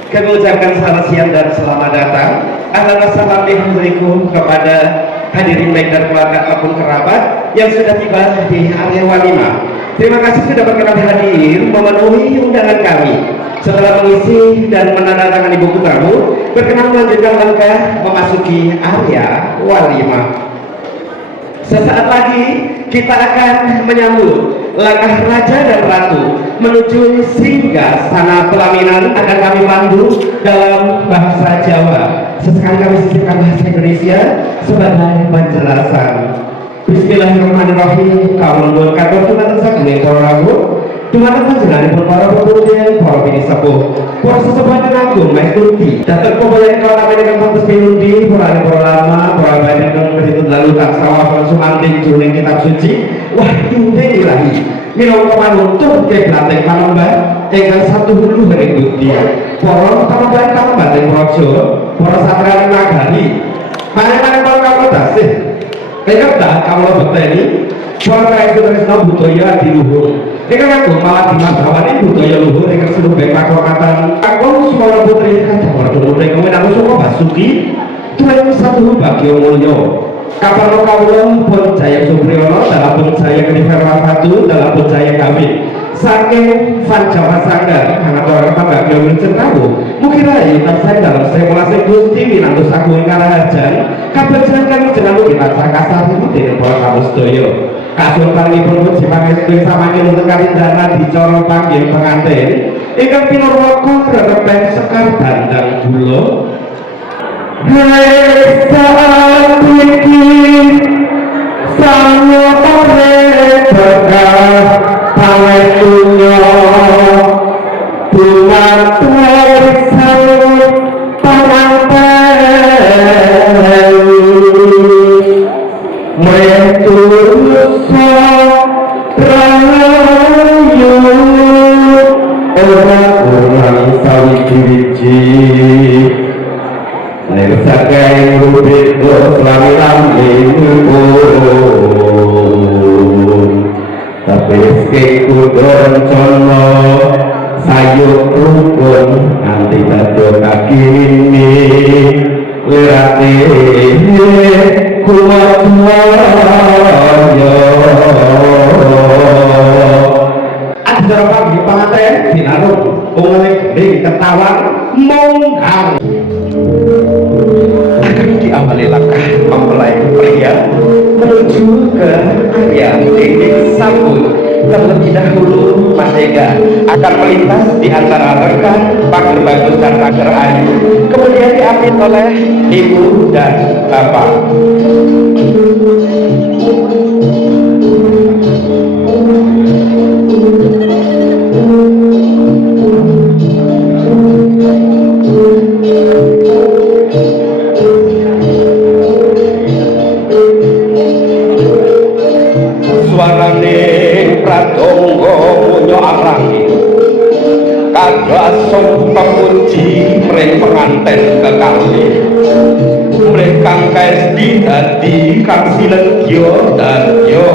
Kami ucapkan selamat siang dan selamat datang. Ahlan wa sahlan bihadrikum kepada hadirin baik dan keluarga ataupun kerabat yang sudah tiba di area walimah. Terima kasih sudah berkenan hadir memenuhi undangan kami. Setelah mengisi dan menandatangani buku tamu, berkenan melanjutkan langkah memasuki area walimah. Sesaat lagi kita akan menyambut langkah raja dan ratu menuju singgah sana pelaminan. Akan kami pandu dalam bahasa Jawa. Sesekali kami sisipkan bahasa Indonesia sebagai penjelasan. Bismillahirrahmanirrahim. Kamu nuwun katur dumateng saking para rawuh, dumateng panjenenganipun para pepunden, para pinisepuh, para sesepuh agung maestri, dateng pemulyan kala menika pantes pinundi, para lama, para bapak ingkang lalu tansah wonten sumanting jroning kitab suci Wahyu Ilahi. Minangka panuntun keblateng panembah ingkang satu hulu ing Gusti. Para panembah ing praja, para satriya nagari. Panjenengan kawula tasih Rekam kalau bekteni, suara itu tresno budaya di luhur. Rekam aku malah di masawani budaya luhur. Rekam seluruh baik pakokatan. Aku sekolah putri kan jamur dulu. Rekam aku suka Basuki. Tuhan satu bagi mulyo. Kapan kaulah pun jaya Supriyono dalam pun jaya Keniferwa Fatu dalam pun jaya kami. Saking Panjawa Sangga, anak orang tangga Gawin Centawu. Mungkin aja saya dalam simulasi Gusti Winantus Agung Karahajan. Kabajan kami jenengan kita kasar itu dengan para kamu sedoyo. Kasul kali pun puji pangestu samakin untuk karindana dicara panggil pengantin. Ingkang pinurwaka rerepen sekar dandang gula. Hei saat iki sanyo ore berkah pawetunya dumateng sawu panganten metusa rayu orang sawiji-wiji Nersakai rubik selami-lami tapi sekiku doncono sayuk rukun nanti bado kaki ini lirati kuwatwayo acara pagi pengantin dinaruh umalik di ketawang mongkang akan diawali langkah mempelai pria menuju ke area dinding sambut. Terlebih dahulu Mas Ega akan melintas di antara rekan pagar bagus dan pagar ayu, kemudian diambil oleh ibu dan bapak. Asung pemuji mreng penganten kekalih mreng kang kaesti dadi kang silegya dadya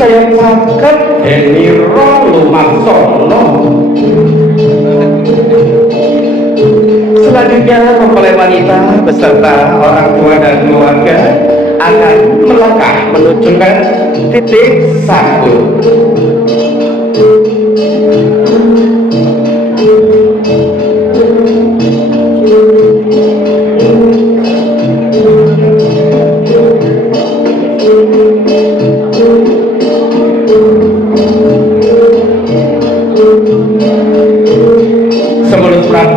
saya saged denira lumaksana. Selanjutnya mempelai wanita beserta orang tua dan keluarga akan melangkah menuju ke titik sambut.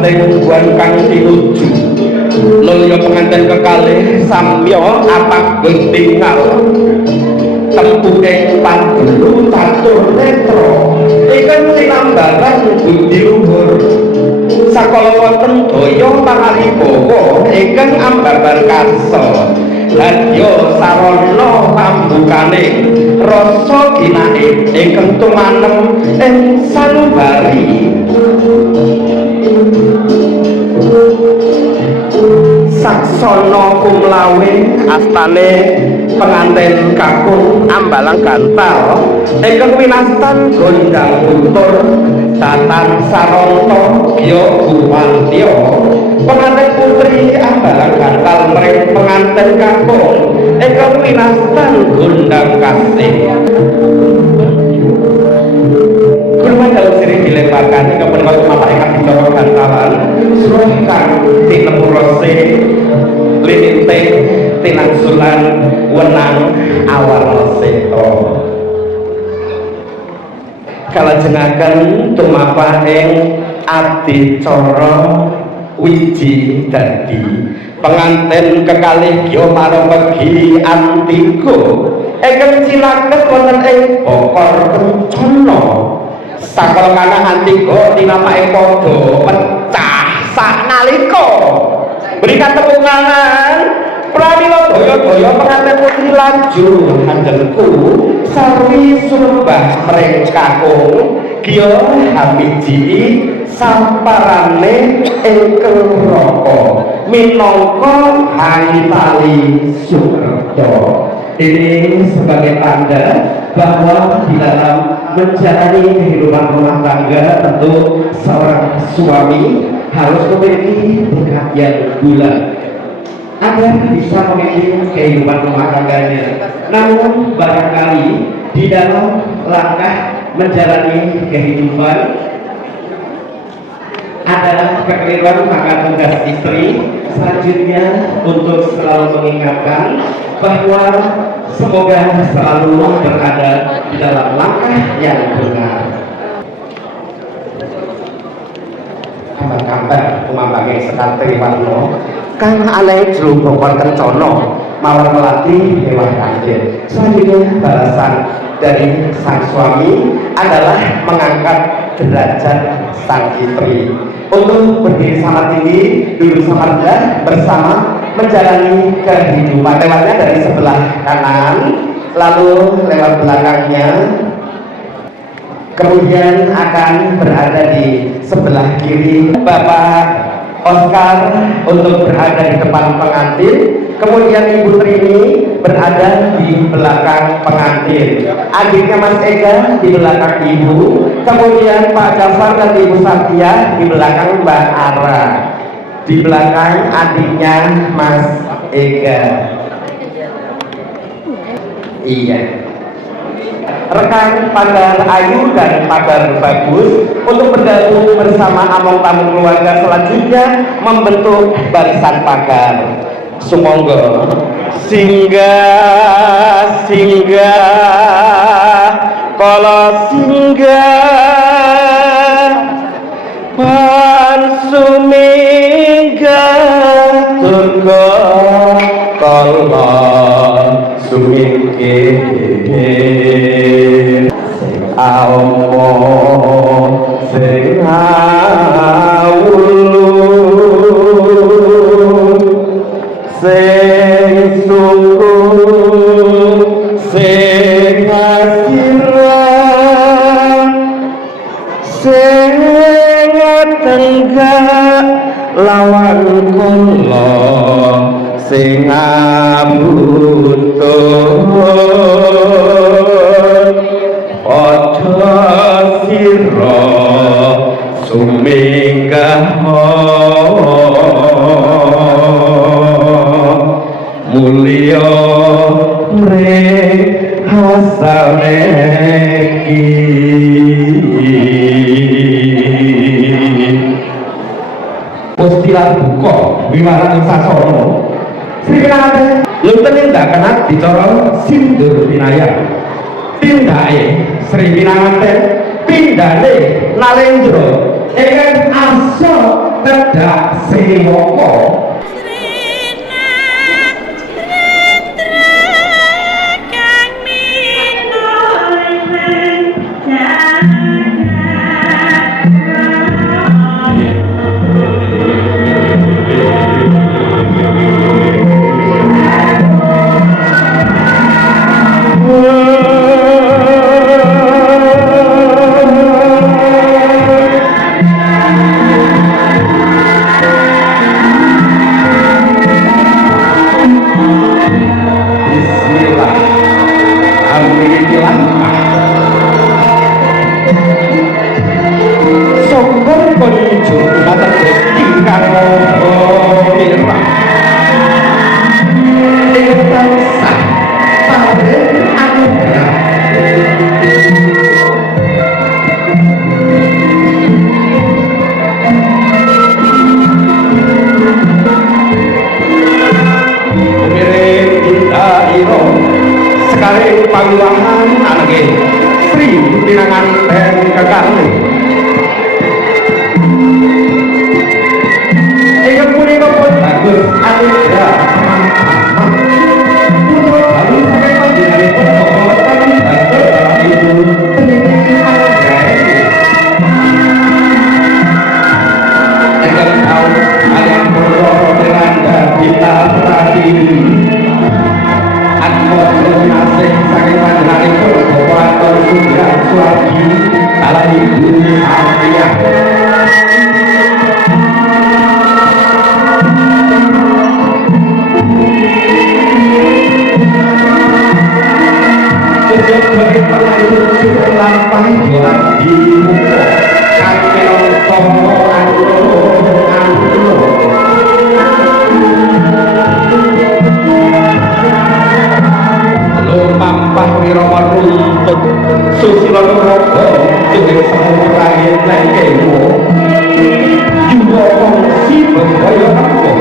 Tujuan kang dinuju lulya pengantin kekalih samya apak tinggal tempuke pandulu catur netra ingkang tinambaran budi luhur sakala wonten daya pangalipaka ingkang ambabar karsa dadya sarana pambukane rasa ginane ingkang tumanem ing sanubari saksana kumlawe astane pengantin kakung ambalang gantal ingkang winastan gondang guntur tatan saranta ya gumantiya pengantin putri ambalang gantal mreng pengantin kakung ingkang winastan gondang kasih. Kurma dalam sering dilemparkan ke penerima mata ikan dicorok gantalan surah kang tinepurose lininteng tinangsulan wenang awarna seta kalajengaken tumapah ing adicara wiji dadi pengantin kekalih Gya Marapegi Antigo ingkang cilaket wonten ing Bokor Kencana sakala kana Antigo dinamake padha pecah saknalika berikan tepuk tangan pramila daya-daya pengantin putri laju anjenku sarwi sumbah mring kakung Gya Hamiji samparane ing neraka minangka Halitali Sukerto. Ini sebagai tanda bahwa di dalam menjalani kehidupan rumah tangga tentu seorang suami harus memiliki tekad yang bulat agar bisa memiliki kehidupan rumah tangganya. Namun barangkali di dalam langkah menjalani kehidupan ada kekeliruan, maka tugas istri selanjutnya untuk selalu mengingatkan bahwa semoga selalu berada di dalam langkah yang benar. Kabar-kabar kumambange sekatri warna kang alai jero Bokor Kencana mawon melati ewah kanjeng. Selanjutnya balasan dari sang suami adalah mengangkat derajat sang istri untuk berdiri sama tinggi, duduk sama rendah bersama menjalani kehidupan. Lewatnya dari sebelah kanan lalu lewat belakangnya, kemudian akan berada di sebelah kiri Bapak Oscar untuk berada di depan pengantin, kemudian Ibu Trini berada di belakang pengantin, adiknya Mas Ega di belakang Ibu, kemudian Pak Jafar dan Ibu Satya di belakang Mbak Ara, di belakang adiknya Mas Ega. Iya, rekan Pagar Ayu dan Pagar Bagus untuk bergabung bersama among tamu keluarga selanjutnya membentuk barisan pagar. Sumangga singgah kala singgah pan sumingga turga kala sumingkih Almo sing awulun sing sungguh sing asiran sing tenggak lawan kula sing abutun padha sira suminggah mulya hasane Pustilah buka wimaran sasono Sri Kenate Lunten tindakan dicara sindur pinayang tindake Sri Pinanganten pindhane Nalendra ingkang asa tedhak sewaka pinanganten kekalih. Ingkang punika pun bagus Alegra putra baru saking panjenenganipun Bapak Tani Bagel dalam Ibu Peninggi Anggraini. Ingkang taun kaliyan putra Miranda Dita Pratiwi Atmosphere asing saking panjenenganipun Bapak Anton Sugran Suwardi dalam Ibu Artiah. Sebagai pelayan sudah lampah jualan di muka kaki nontono anu lumampah wirama runtut susila nuraka dening semurangin lengkemu yuwa kongsi bengkaya aku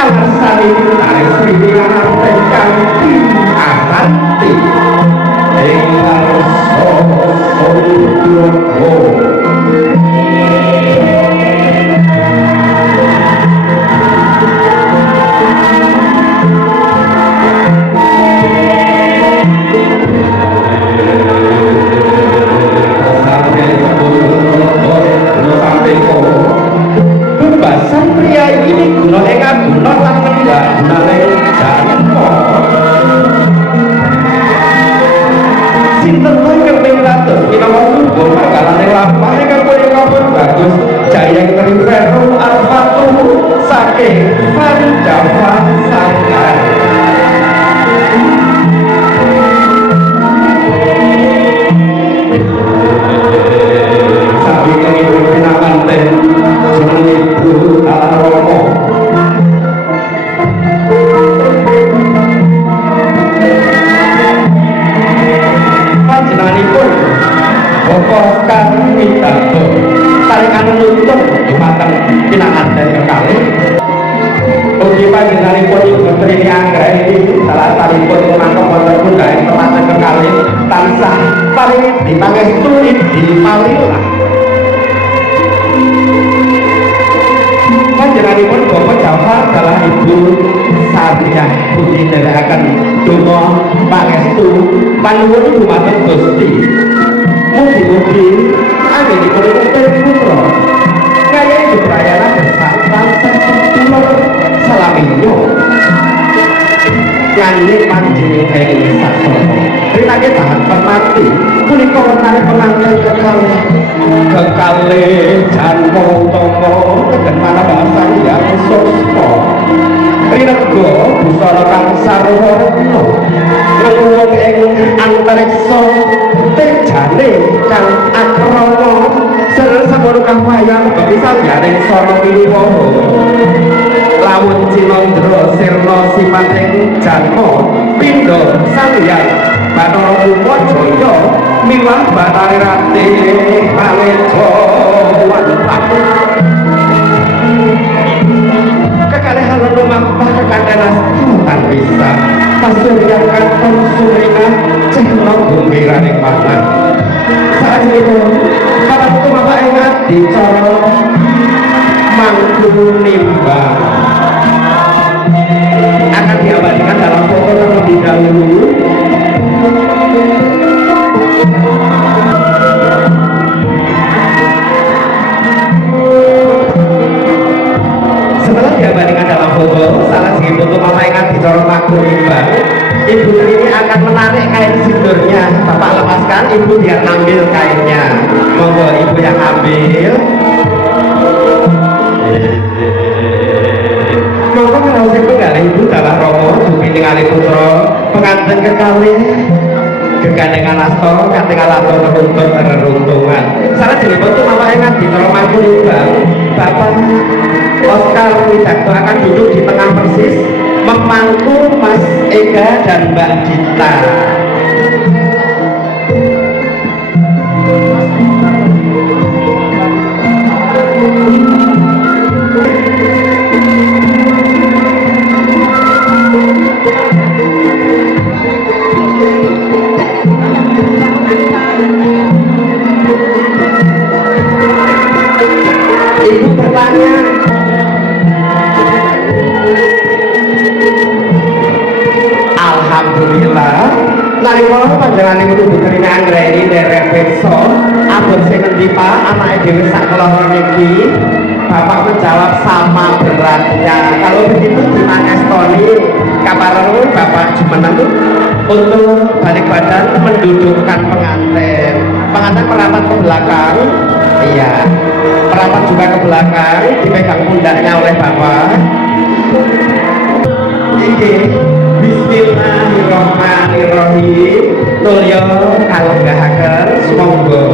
alasane tarik srimi anten kanthi asanti ing arsa sodurga. Bebasan pria ini guna ing guna lan menggak gunane janmo. Sinten to keping ratus menawa subuh makalane lampah ingkang punika pun bagus jayeng triverum alfatum saking Panjava Sanggar. Sabi kami pinanganten jeneng Ibu Alaromo. Panjenenganipun Bapak kang Widarto taringan nuntun dumateng pinanganten kekalih. Ugi panjenenganipun Ibu Trini Anggraini salah salipun mangka wonten pundhaing tematen kekalih tansah paring dipangestuni dipalilah. Panjenenganipun Bapak Jafar adalah Ibu Sariah ugi nderekaken donga pangestu panuwun dumateng Gusti. Mugi-mugi anggenipun utuh putra ngayahi bebrayana bersantang sedulur salaminyo nyanyi panjenengan sasana rinake tahan permati punika wonten penganten kekalih janmo utama tegen manabasa yang sospo rinega busana kang sarwana ngelung ing antariksa tejane kang akrama sesamono kang wayang bisa jaring sara wiwaha lawun Cinandra sirna sipating janma pindha Sanghyang Bathara Umajaya miwah Bathari Rati Paleja wantah kekalihan lumampah kekantenan tan bisa pasuryan kanton surina cehna gumbiraning panan salajengipun kapantu bapak ingat dicara mangku nimbang akan diabadikan dalam foto terlebih dahulu. Setelah diabadikan dalam foto, salah segi foto mama ingat dicorong mangku nimbang. Ibu ini akan menarik kain sindurnya. Bapak lepaskan, ibu biar ambil kainnya. Monggo ibu yang ambil. Monggo ngraos penggalih ibu dalah Romo dupi ningali putra pengantin kekalih gegandengan asta kanthi kalato menuntut reruntungan. Salajengipun mama ingat dicorong mangku nimbang. Bapak Oscar Widarto akan duduk di tengah persis memangku Mas Ega dan Mbak Dita. bismillahnya. Alhamdulillah. Nalika panjenenganipun diterima anggreni derek beksa abot sing endi Pak anake dhewe sak keloro niki. Bapak menjawab sama beratnya. Kalau begitu dimangestoni kaparenipun Bapak jumeneng untuk balik badan mendudukkan pengantin. Pengantin merapat ke belakang. Iya, merapat juga ke belakang, dipegang pundaknya oleh Bapak. Iki Bismillahirrahmanirrahim. Nulya kalenggahaken sumangga.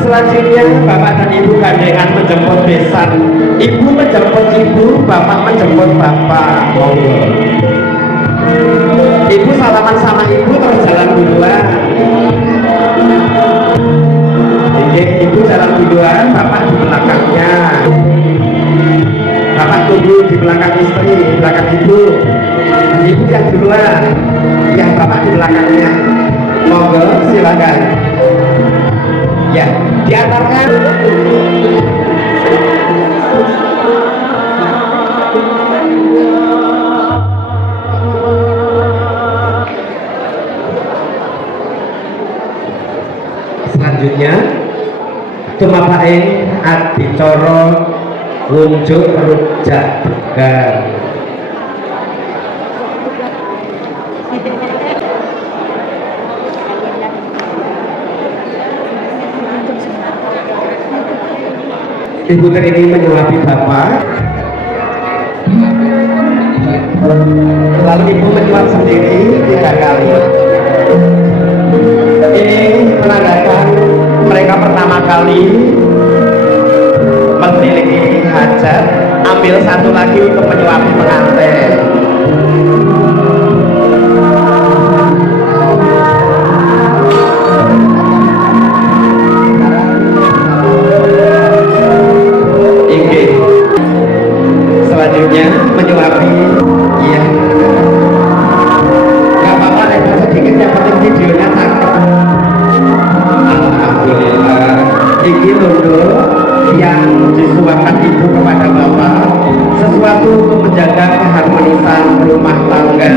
Selanjutnya Bapak dan Ibu gandengan menjemput besan. Ibu menjemput Ibu, Bapak menjemput Bapak. Monggo. Ibu salaman sama Ibu terus jalan duluan. Ibu jalan duluan, Bapak di belakangnya. Bapak tunggu di belakang istri, di belakang Ibu. Ibu yang duluan, yang Bapak di belakangnya. Monggo, silakan. Ya, diantarkan. Selanjutnya tumapaing adicara ngunjuk rujak degan. Ibu ini menyuapi Bapak, lalu Ibu menyuap sendiri 3 kali. Ini menandakan mereka pertama kali memiliki hajat. Ambil satu lagi untuk menyuapi pengantin. Selanjutnya menyuapi. Iya, gak apa-apa, ada sedikit, yang penting videonya cakep. Alhamdulillah. Ini londo yang disuapkan Ibu kepada Bapak, sesuatu untuk menjaga keharmonisan rumah tangga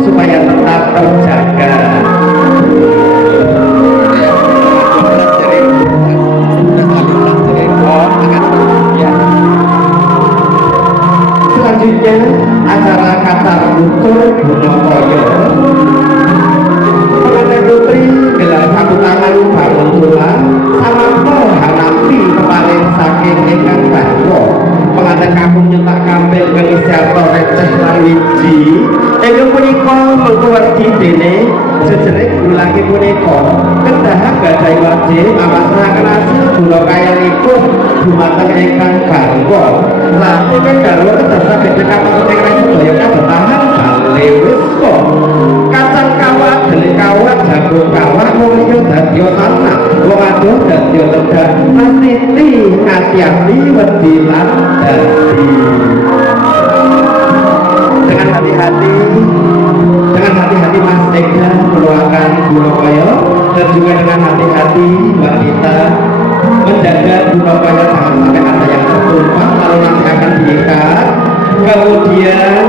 supaya tetap terjaga. Selanjutnya acara kacar butur Bonokoyo. Pengantin putri gelar sapu tangan bangun tulang sama hanapi kepaling saking ingkang garwa. Pengantin kakung nyetak kampil pengisarto receh lan wiji. Ingkang punika mengko werdi dene jejerik gulaki punika kedah gadhahi wajib amasrahaken asil gula kayanipun dumateng ingkang garwa. Lah ingkang garwa kedah saged kapasute sedaya kadhetahan balewis kok. Kacang kawat, dene kawat, jagung kawat, mulya dadi anak. Wong adoh dadi tedak, mesti ngati-ati wedi lan dadi. Dengan hati-hati Mas Ega mendoakan Bonokoyo, dan juga dengan hati-hati Mbak Dita menjaga Bonokoyo jangan sampai ada yang tertumpah, lalu nanti akan diikat, kemudian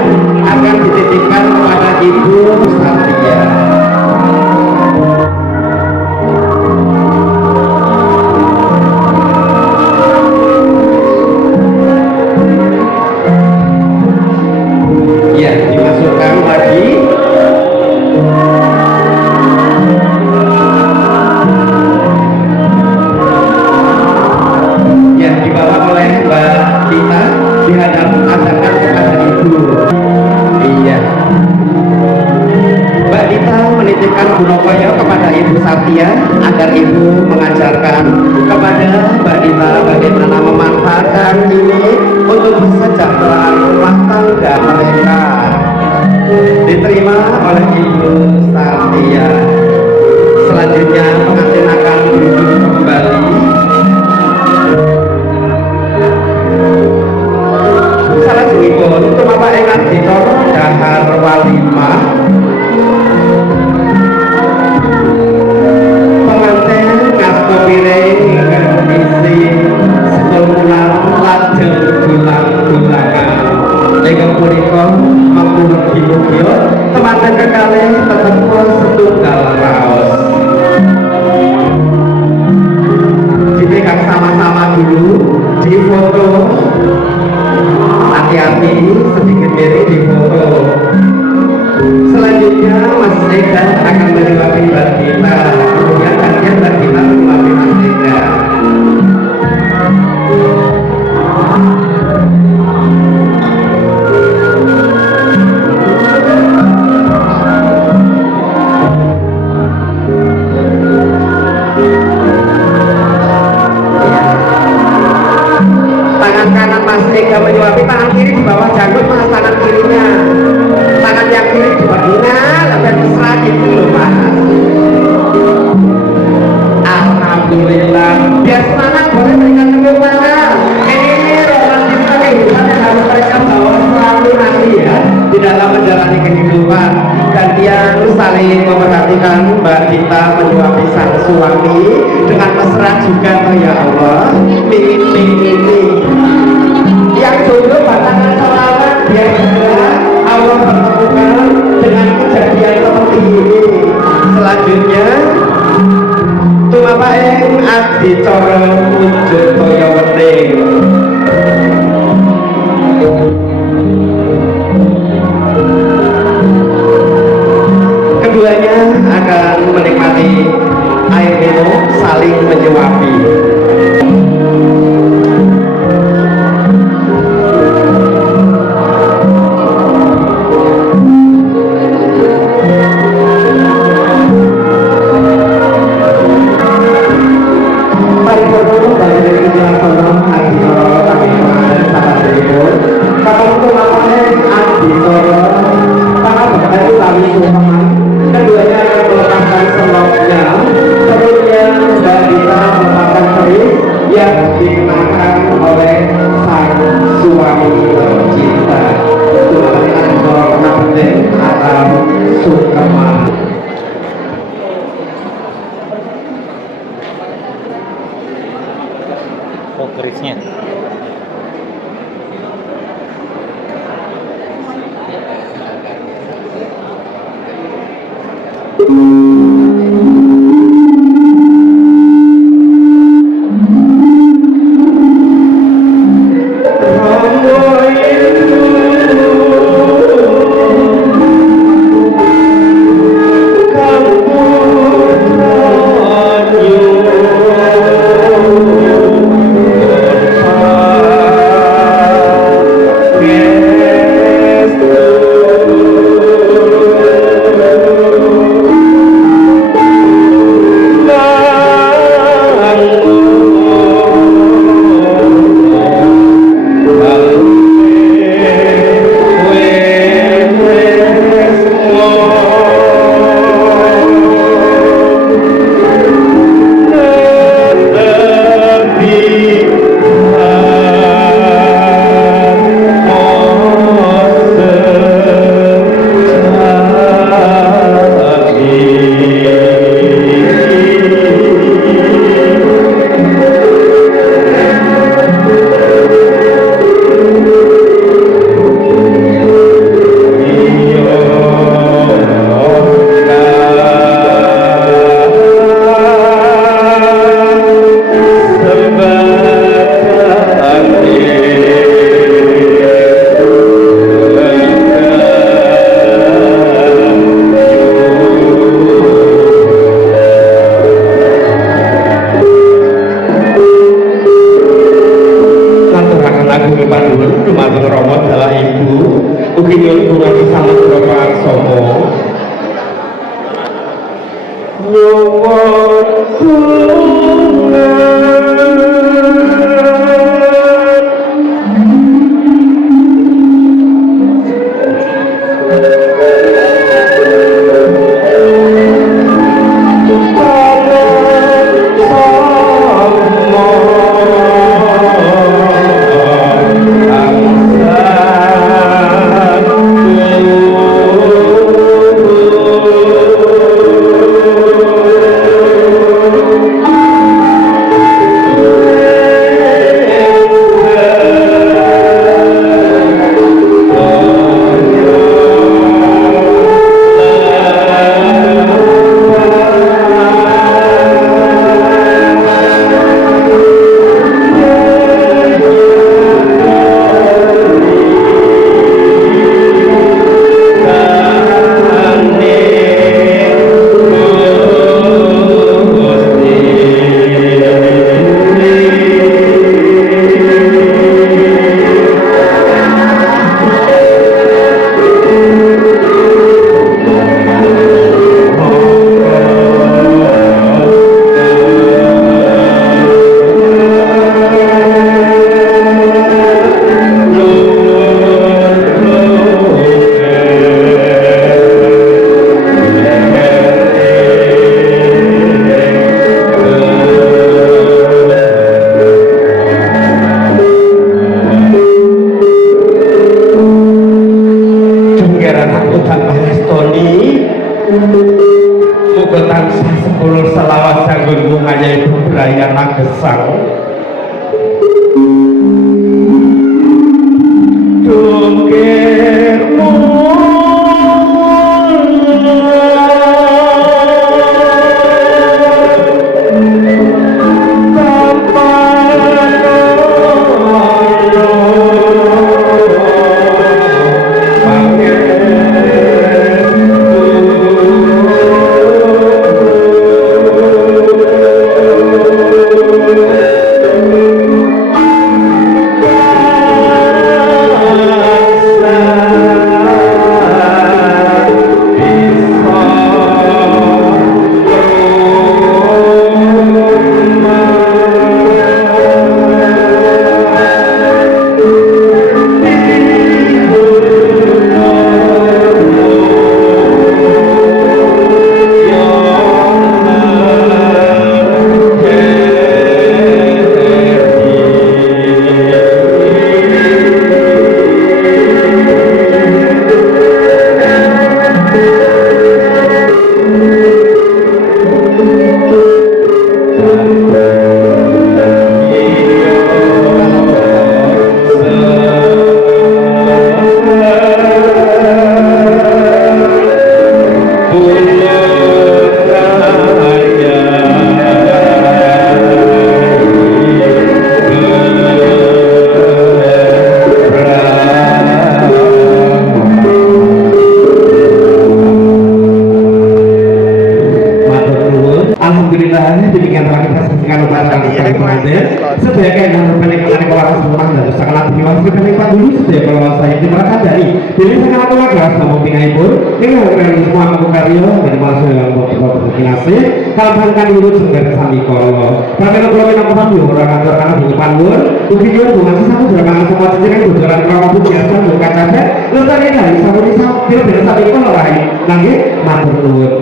akan dititipkan kepada Ibu Satria. Ya, dimasukkan lagi. Ya, dibawa oleh Mbak Dita dihadapkan kepada Ibu. Iya. Mbak Dita menitipkan Bonokoyo kepada Ibu Satya agar Ibu mengajarkan kepada Mbak Dita bagaimana memanfaatkan ini untuk kesejahteraan rumah tangga mereka. Diterima oleh Ibu Satya. Selanjutnya pengantin akan duduk kembali. Salajengipun tumapa ingkang dicara dahar walimah. Pengantin ngasta piring ingkang isi Sugio teman kekalih tetepun setunggal raos. Dipegang sama-sama dulu, difoto. Hati-hati, sedikit miring difoto. Selanjutnya Mas Ega akan menyuapi Mbak Gita, kemudian gantian Mbak Gita menyuapi Mas Ega. Tangan kanan Mas Ega menyuapi, tangan kiri di bawah janggut Mas, tangan kirinya. Tangan yang kiri di bawah, lebih mesra gitu loh Mas. Alhamdulillah. Biar semangat boleh berikan tepuk tangan. Ini romantisme kehidupan yang harus mereka bawa selalu nanti ya di dalam menjalani kehidupan. Gantian saling memperhatikan Mbak Gita menyuapi sang suami dengan mesra juga oh ya Allah. Ini yang dulu batangan selawat biar segera Allah pertemukan dengan kejadian seperti ini. Selanjutnya tumapaing adicara wujud kaya wening. Keduanya akan menikmati air minum saling menyuapi. Keduanya akan melepaskan selopnya, serunya Mbak Gita melepaskan keris yang dikenakan oleh sang suami tercinta. Tuhan Tuhan penting atau Sukma. Oh, kerisnya. peningkatan kelas rumah dan sangat diwas peningkatan dulu sudah kalau saya dimerahkan dari jadi sangat kelas namun tinggal pun dengan kalian semua aku karyo dari masuk yang buat berkinasi kalau bangkan dulu juga sami kalau bahkan kalau kita paham orang kantor anak di depan luar video bukan sesama jangan semua cicilan bocoran kalau pun biasa bukan capek lu tadi dari sama di film sami kalau lain nanti matur nuwun.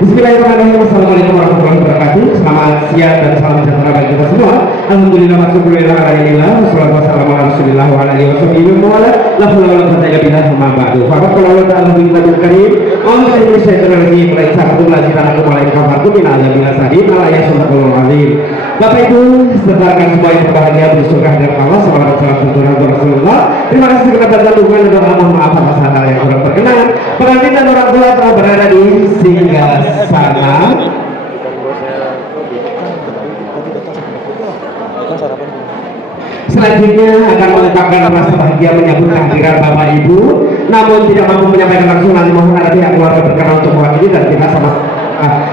Bismillahirrahmanirrahim. Assalamualaikum warahmatullahi wabarakatuh. Selamat siang dan salam sejahtera bagi kita semua. Alhamdulillah masyukurillah alhamdulillah wassalatu wassalamu ala rasulillah wa ala alihi washabihi wa ala la haula wa la quwwata illa billah amma ba'du. Faqad qala Allah ta'ala fi kitabul karim a'udzu billahi minasyaitonir rajim la ta'khudhu laziran akum alaikum kafartu min azabil sadid la yasudul azim. Bapak Ibu, sebarkan semua yang berbahagia bersyukur dan Allah salawat salam Rasulullah. Terima kasih kepada dukungan dan doa mohon maaf atas hal yang kurang berkenan. Pengantin dan orang tua telah berada di singgah sana. Selanjutnya akan mengucapkan rasa bahagia menyambut kehadiran Bapak Ibu, namun tidak mampu menyampaikan langsung nanti mohon ada pihak keluarga berkenan untuk mewakili dan kita sama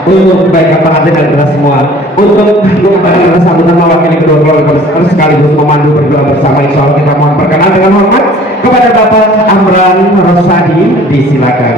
untuk kebaikan pengantin dan kita semua untuk menyampaikan rasa sambutan mewakili kedua keluarga besar sekaligus memandu berdoa bersama. Insya Allah kita mohon perkenan dengan hormat kepada Bapak Amran Rosadi, disilakan.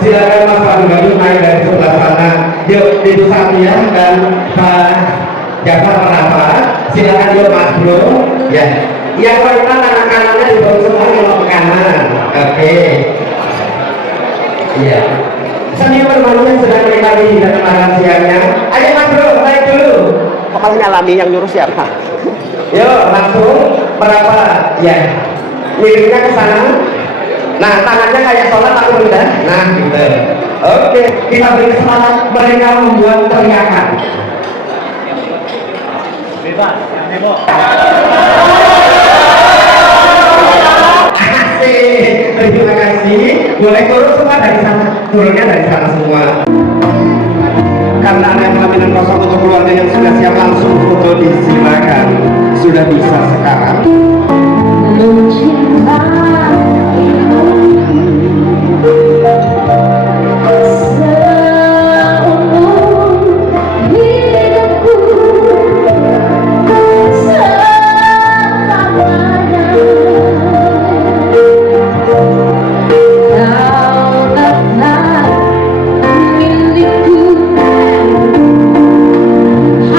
Silakan Mas Pak Gadu naik dari sebelah sana. Yuk, Ibu Satya dan Pak Jafar Rafa. Silakan yuk Mas Bro. Ya, yang pertama tangan kanannya dibawa semua yang ke kanan. Oke. Iya. Seni permaluan sedang menikmati hidangan makan siangnya. Ayo Mas Bro, naik dulu. Kok paling alami yang nyuruh siapa? Yuk, langsung berapa? Ya. Miringnya ke sana. Nah, tangannya kayak sholat tapi rendah. Nah, gitu. Oke, kita beri semangat mereka membuat teriakan. Bebas, nemo. Asik, terima kasih. Boleh turun semua dari sana. Turunnya dari sana semua. Karena ada pelaminan kosong untuk keluarga yang sudah siap langsung foto disilakan. Sudah bisa sekarang.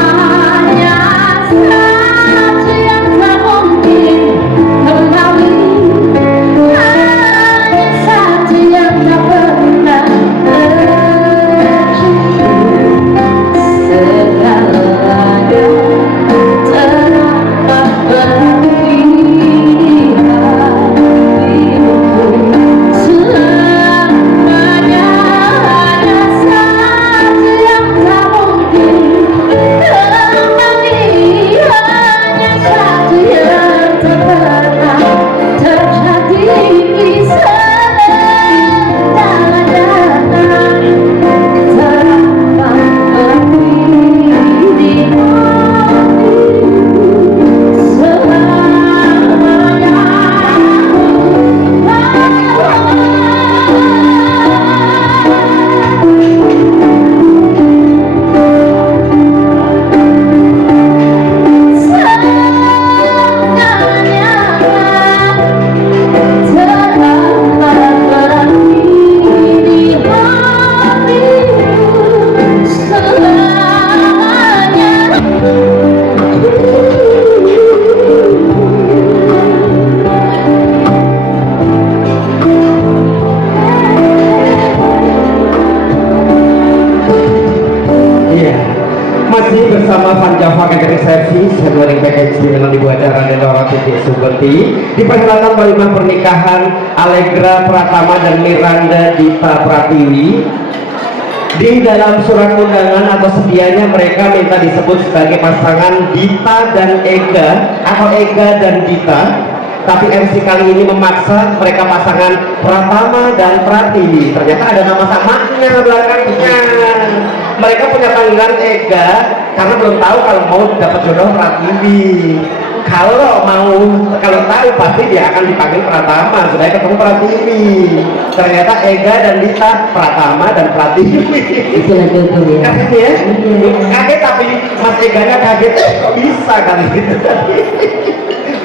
Hanya saja yang tak mungkin kembali. resepsi ceremony package dengan ibu acara Nenora Titik Subeti. Diperkenalkan walimah pernikahan Allegra Pratama dan Miranda Dita Pratiwi. Di dalam surat undangan atau sedianya mereka minta disebut sebagai pasangan Dita dan Ega atau Ega dan Dita. Tapi MC kali ini memaksa mereka pasangan Pratama dan Pratiwi. Ternyata ada nama samanya belakangnya. Mereka punya panggilan Ega karena belum tahu kalau mau dapat jodoh Pratiwi. Kalau tahu pasti dia akan dipanggil Pratama supaya ketemu Pratiwi. Ternyata Ega dan Dita, Pratama dan Pratiwi. Itu lagi itu ya. Kaget ya? Kaget tapi Mas Eganya kaget. Kok bisa kali gitu?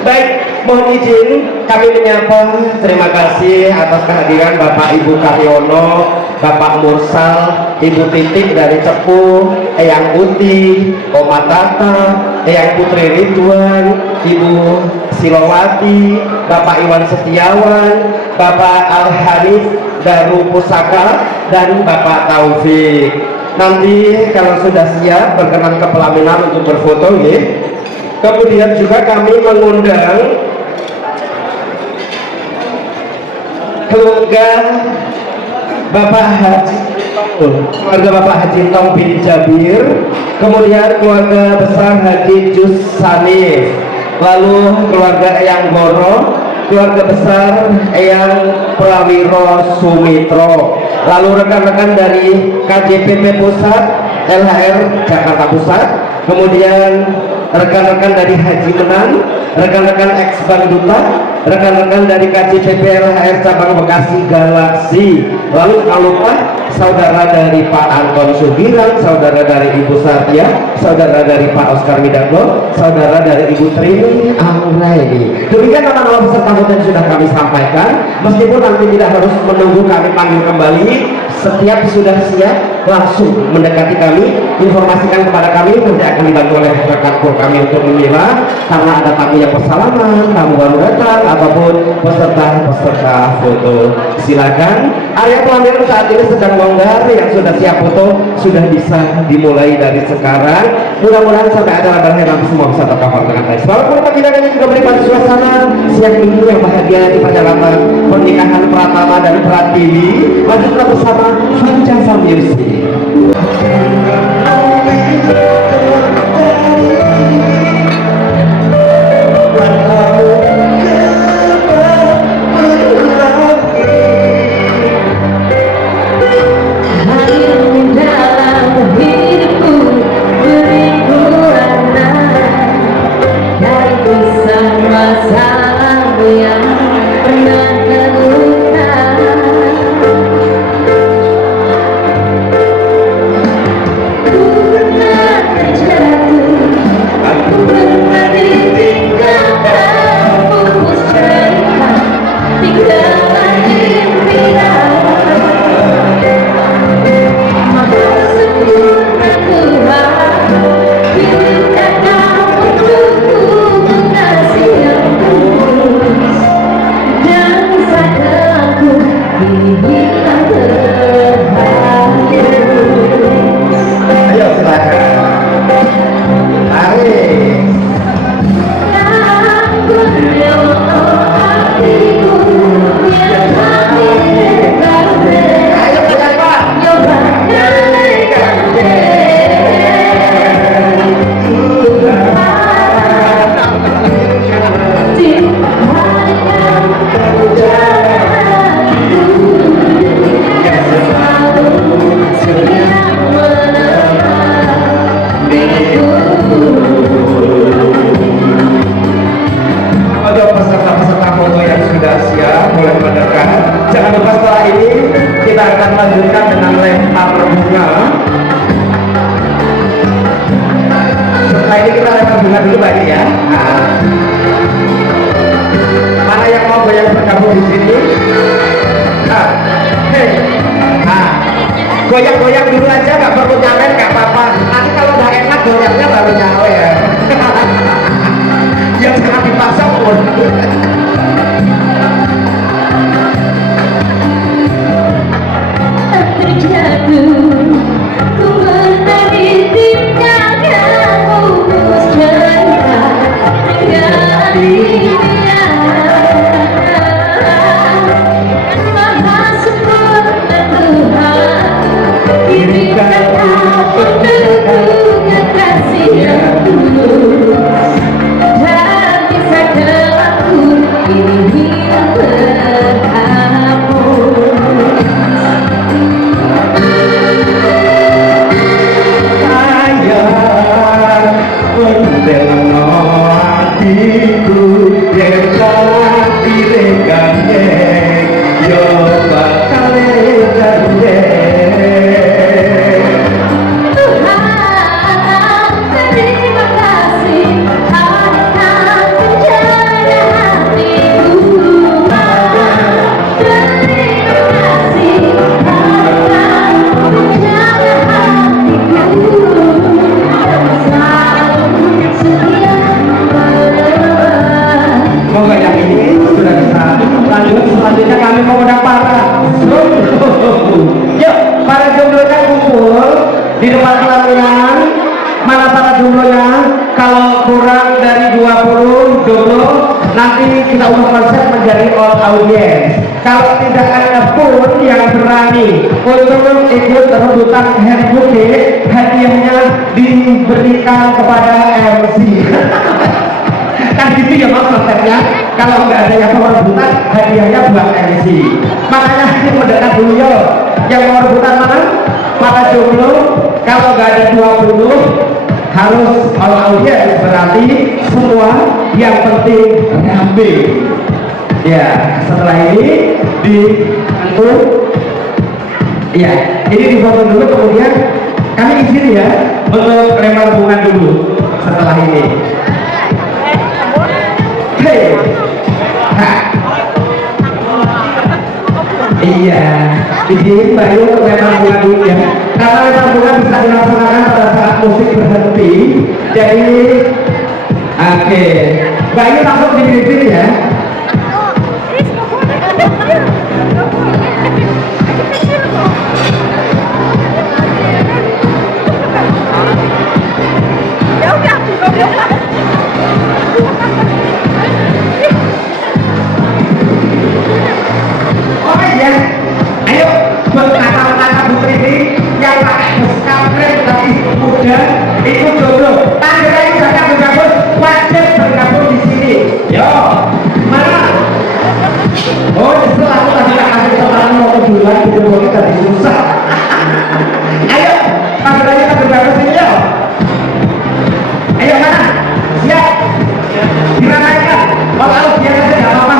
Baik, mohon izin kami menyapa terima kasih atas kehadiran Bapak Ibu Karyono, Bapak Mursal, Ibu Titik dari Cepu, Eyang Uti, Oma Tata, Eyang Putri Ridwan, Ibu Silowati, Bapak Iwan Setiawan, Bapak Al-Hanif Daru Pusaka, dan Bapak Taufik. Nanti kalau sudah siap berkenan ke pelaminan untuk berfoto ya. Kemudian juga kami mengundang keluarga Bapak Haji Tong bin Jabir, kemudian keluarga besar Haji Jus Sanif, lalu keluarga Eyang Goro, keluarga besar Eyang Prawiro Sumitro, lalu rekan-rekan dari KJPP Pusat, LHR Jakarta Pusat, kemudian rekan-rekan dari Haji Menan, rekan-rekan ex Bank Duta, rekan-rekan dari KJPP LHR Cabang Bekasi Galaksi, lalu tak lupa saudara dari Pak Anton Sugiran, saudara dari Ibu Satya, saudara dari Pak Oscar Midango, saudara dari Ibu Trini Anggraini. Demikian nama-nama peserta foto yang sudah kami sampaikan. Meskipun nanti tidak harus menunggu kami panggil kembali, setiap sudah siap langsung mendekati kami, informasikan kepada kami, nanti akan dibantu oleh rekan kur kami untuk memilah karena ada tamu yang bersalaman, tamu baru datang, ataupun peserta foto. Silakan, area pelaminan saat ini sedang longgar, yang sudah siap foto sudah bisa dimulai dari sekarang. Mudah-mudahan sampai acara berakhir nanti semua bisa tercover dengan baik. Walaupun kita ini juga menikmati suasana siang minggu yang bahagia di perjalanan pernikahan Pratama dan Pratiwi. Lanjutlah bersama Fanjasa Music. Goyang-goyang dulu aja, nggak perlu nyawer, nggak apa-apa. Nanti kalau udah enak goyangnya baru nyawer. Yang jangan dipaksa pun. Terjatuh, ku menari timnya kamu 20 jomblo nanti kita ubah konsep menjadi all audience. Kalau tidak ada pun yang berani untuk ikut rebutan hand bouquet, hadiahnya diberikan kepada MC. Kan gitu ya mas konsepnya. Kalau nggak ada yang mau rebutan, hadiahnya buat MC. Makanya ini mendekat dulu yo. Yang mau rebutan mana? Para jomblo. Kalau nggak ada 20 harus all audience, berarti semua yang penting rame. Ya, setelah ini dibentuk. Ya, ini difoto dulu, kemudian kami izin ya untuk lempar bunga dulu setelah ini. Hei, iya, izin Mbak Yu untuk lempar bunga dulu ya. Karena lempar bunga bisa dilaksanakan pada saat musik berhenti. Jadi, oke, Mbak Yu langsung dibikin ya. Oh iya, ayo buat kakak-kakak putri ini yang pakai beskap keren tapi muda itu jodoh. Tanggalnya jangan bergabung, wajib bergabung di sini. Yo, mana? Oh, setelah aku tadi kasih kesempatan mau kejualan di Jogja tadi susah. Ayo, tanggalnya kita bergabung sini yo. Ayo mana? Siap? Diramaikan. Kalau dia aja nggak apa-apa.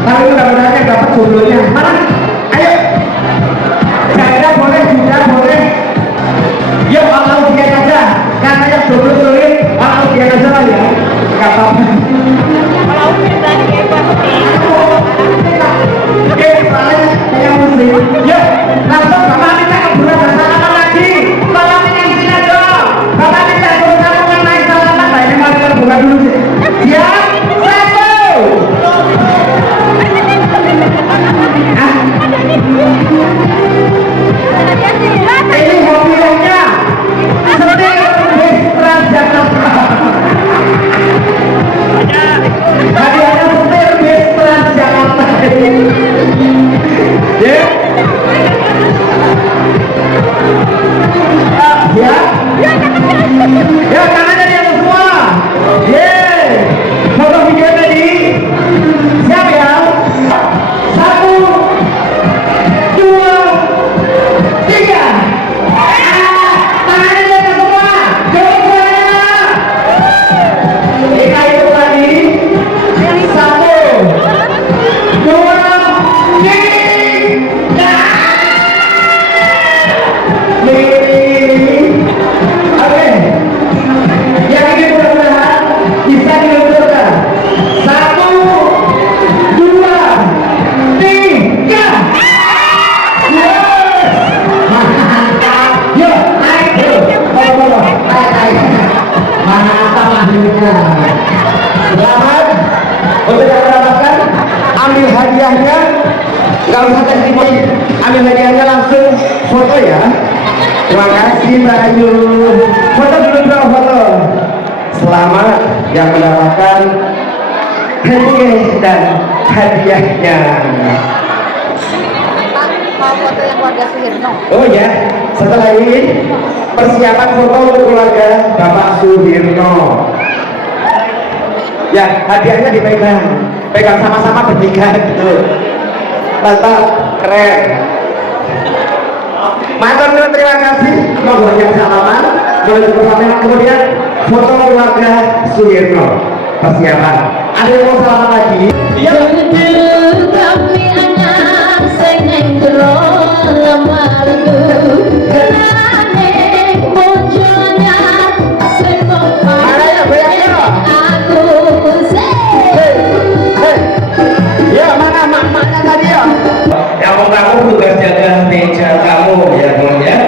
Tapi mudah-mudahan dapat jodohnya. Mana? Ayo. Janda boleh, Bunda boleh. Yuk, kalau dia saja. Karena yang jodoh sulit, kalau dia saja lah ya. Gak apa-apa. Kalau kita ini pasti. Oke, soalnya yang muslim. Yuk, langsung Bapak minta kebulan bersalaman lagi. Bapak minta izin dong. Bapak minta bersalaman naik salaman. Nah, ini mari kita buka dulu sih. Siap? Ini hobinya setir bis Transjakarta. Hadiahnya setir bis Transjakarta. Ya. Ya. Ya, tangan dari yang semua. Ye. Foto video tadi. Siap ya? 1, 2, 3. Tangannya dari semua. Coba. Kita itu tadi. 1, 2, 3. Oke. Yang ini mudah-mudahan bisa diluncurkan. 1, 2, 3. Mantap. Yuk, naik yuk. Naik. Mantap akhirnya. Selamat untuk yang mendapatkan. Ambil hadiahnya. Gak usah testimoni. Ambil hadiahnya langsung foto ya. Terima kasih Mbak Ayu. Foto dulu bro, foto. Selamat yang mendapatkan hadiah dan hadiahnya. Mau foto yang keluarga Suhirno. Oh ya, setelah ini persiapan foto untuk keluarga Bapak Suhirno. Ya, hadiahnya dipegang, pegang sama-sama bertiga gitu. Mantap, keren. Matur nuwun, terima kasih. Monggo yang salaman, boleh bersama. Kemudian foto keluarga Suhirno. Persiapan. Ada yang mau salaman lagi? Iya. Kami anak seneng lamarku. Kenane munculnya semua. Mana ya bayangnya? Aku Ya, mana maknya tadi ya? Yang mau kamu tugas jaga meja kamu ya, Bung ya.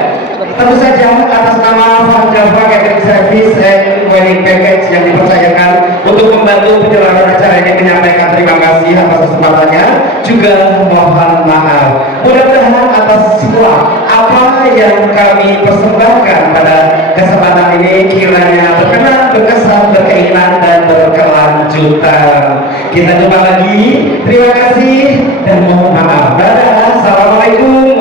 Tentu saja atas nama Java Catering Service and Wedding Package yang dipercayakan untuk membantu penyelenggaraan acara ini, menyampaikan terima kasih atas kesempatannya, juga mohon maaf. Mudah-mudahan atas semua apa yang kami persembahkan pada kesempatan ini kiranya berkenan, berkesan, berkeinginan dan Sultan. Kita jumpa lagi. Terima kasih dan mohon maaf. Dadah. Assalamualaikum.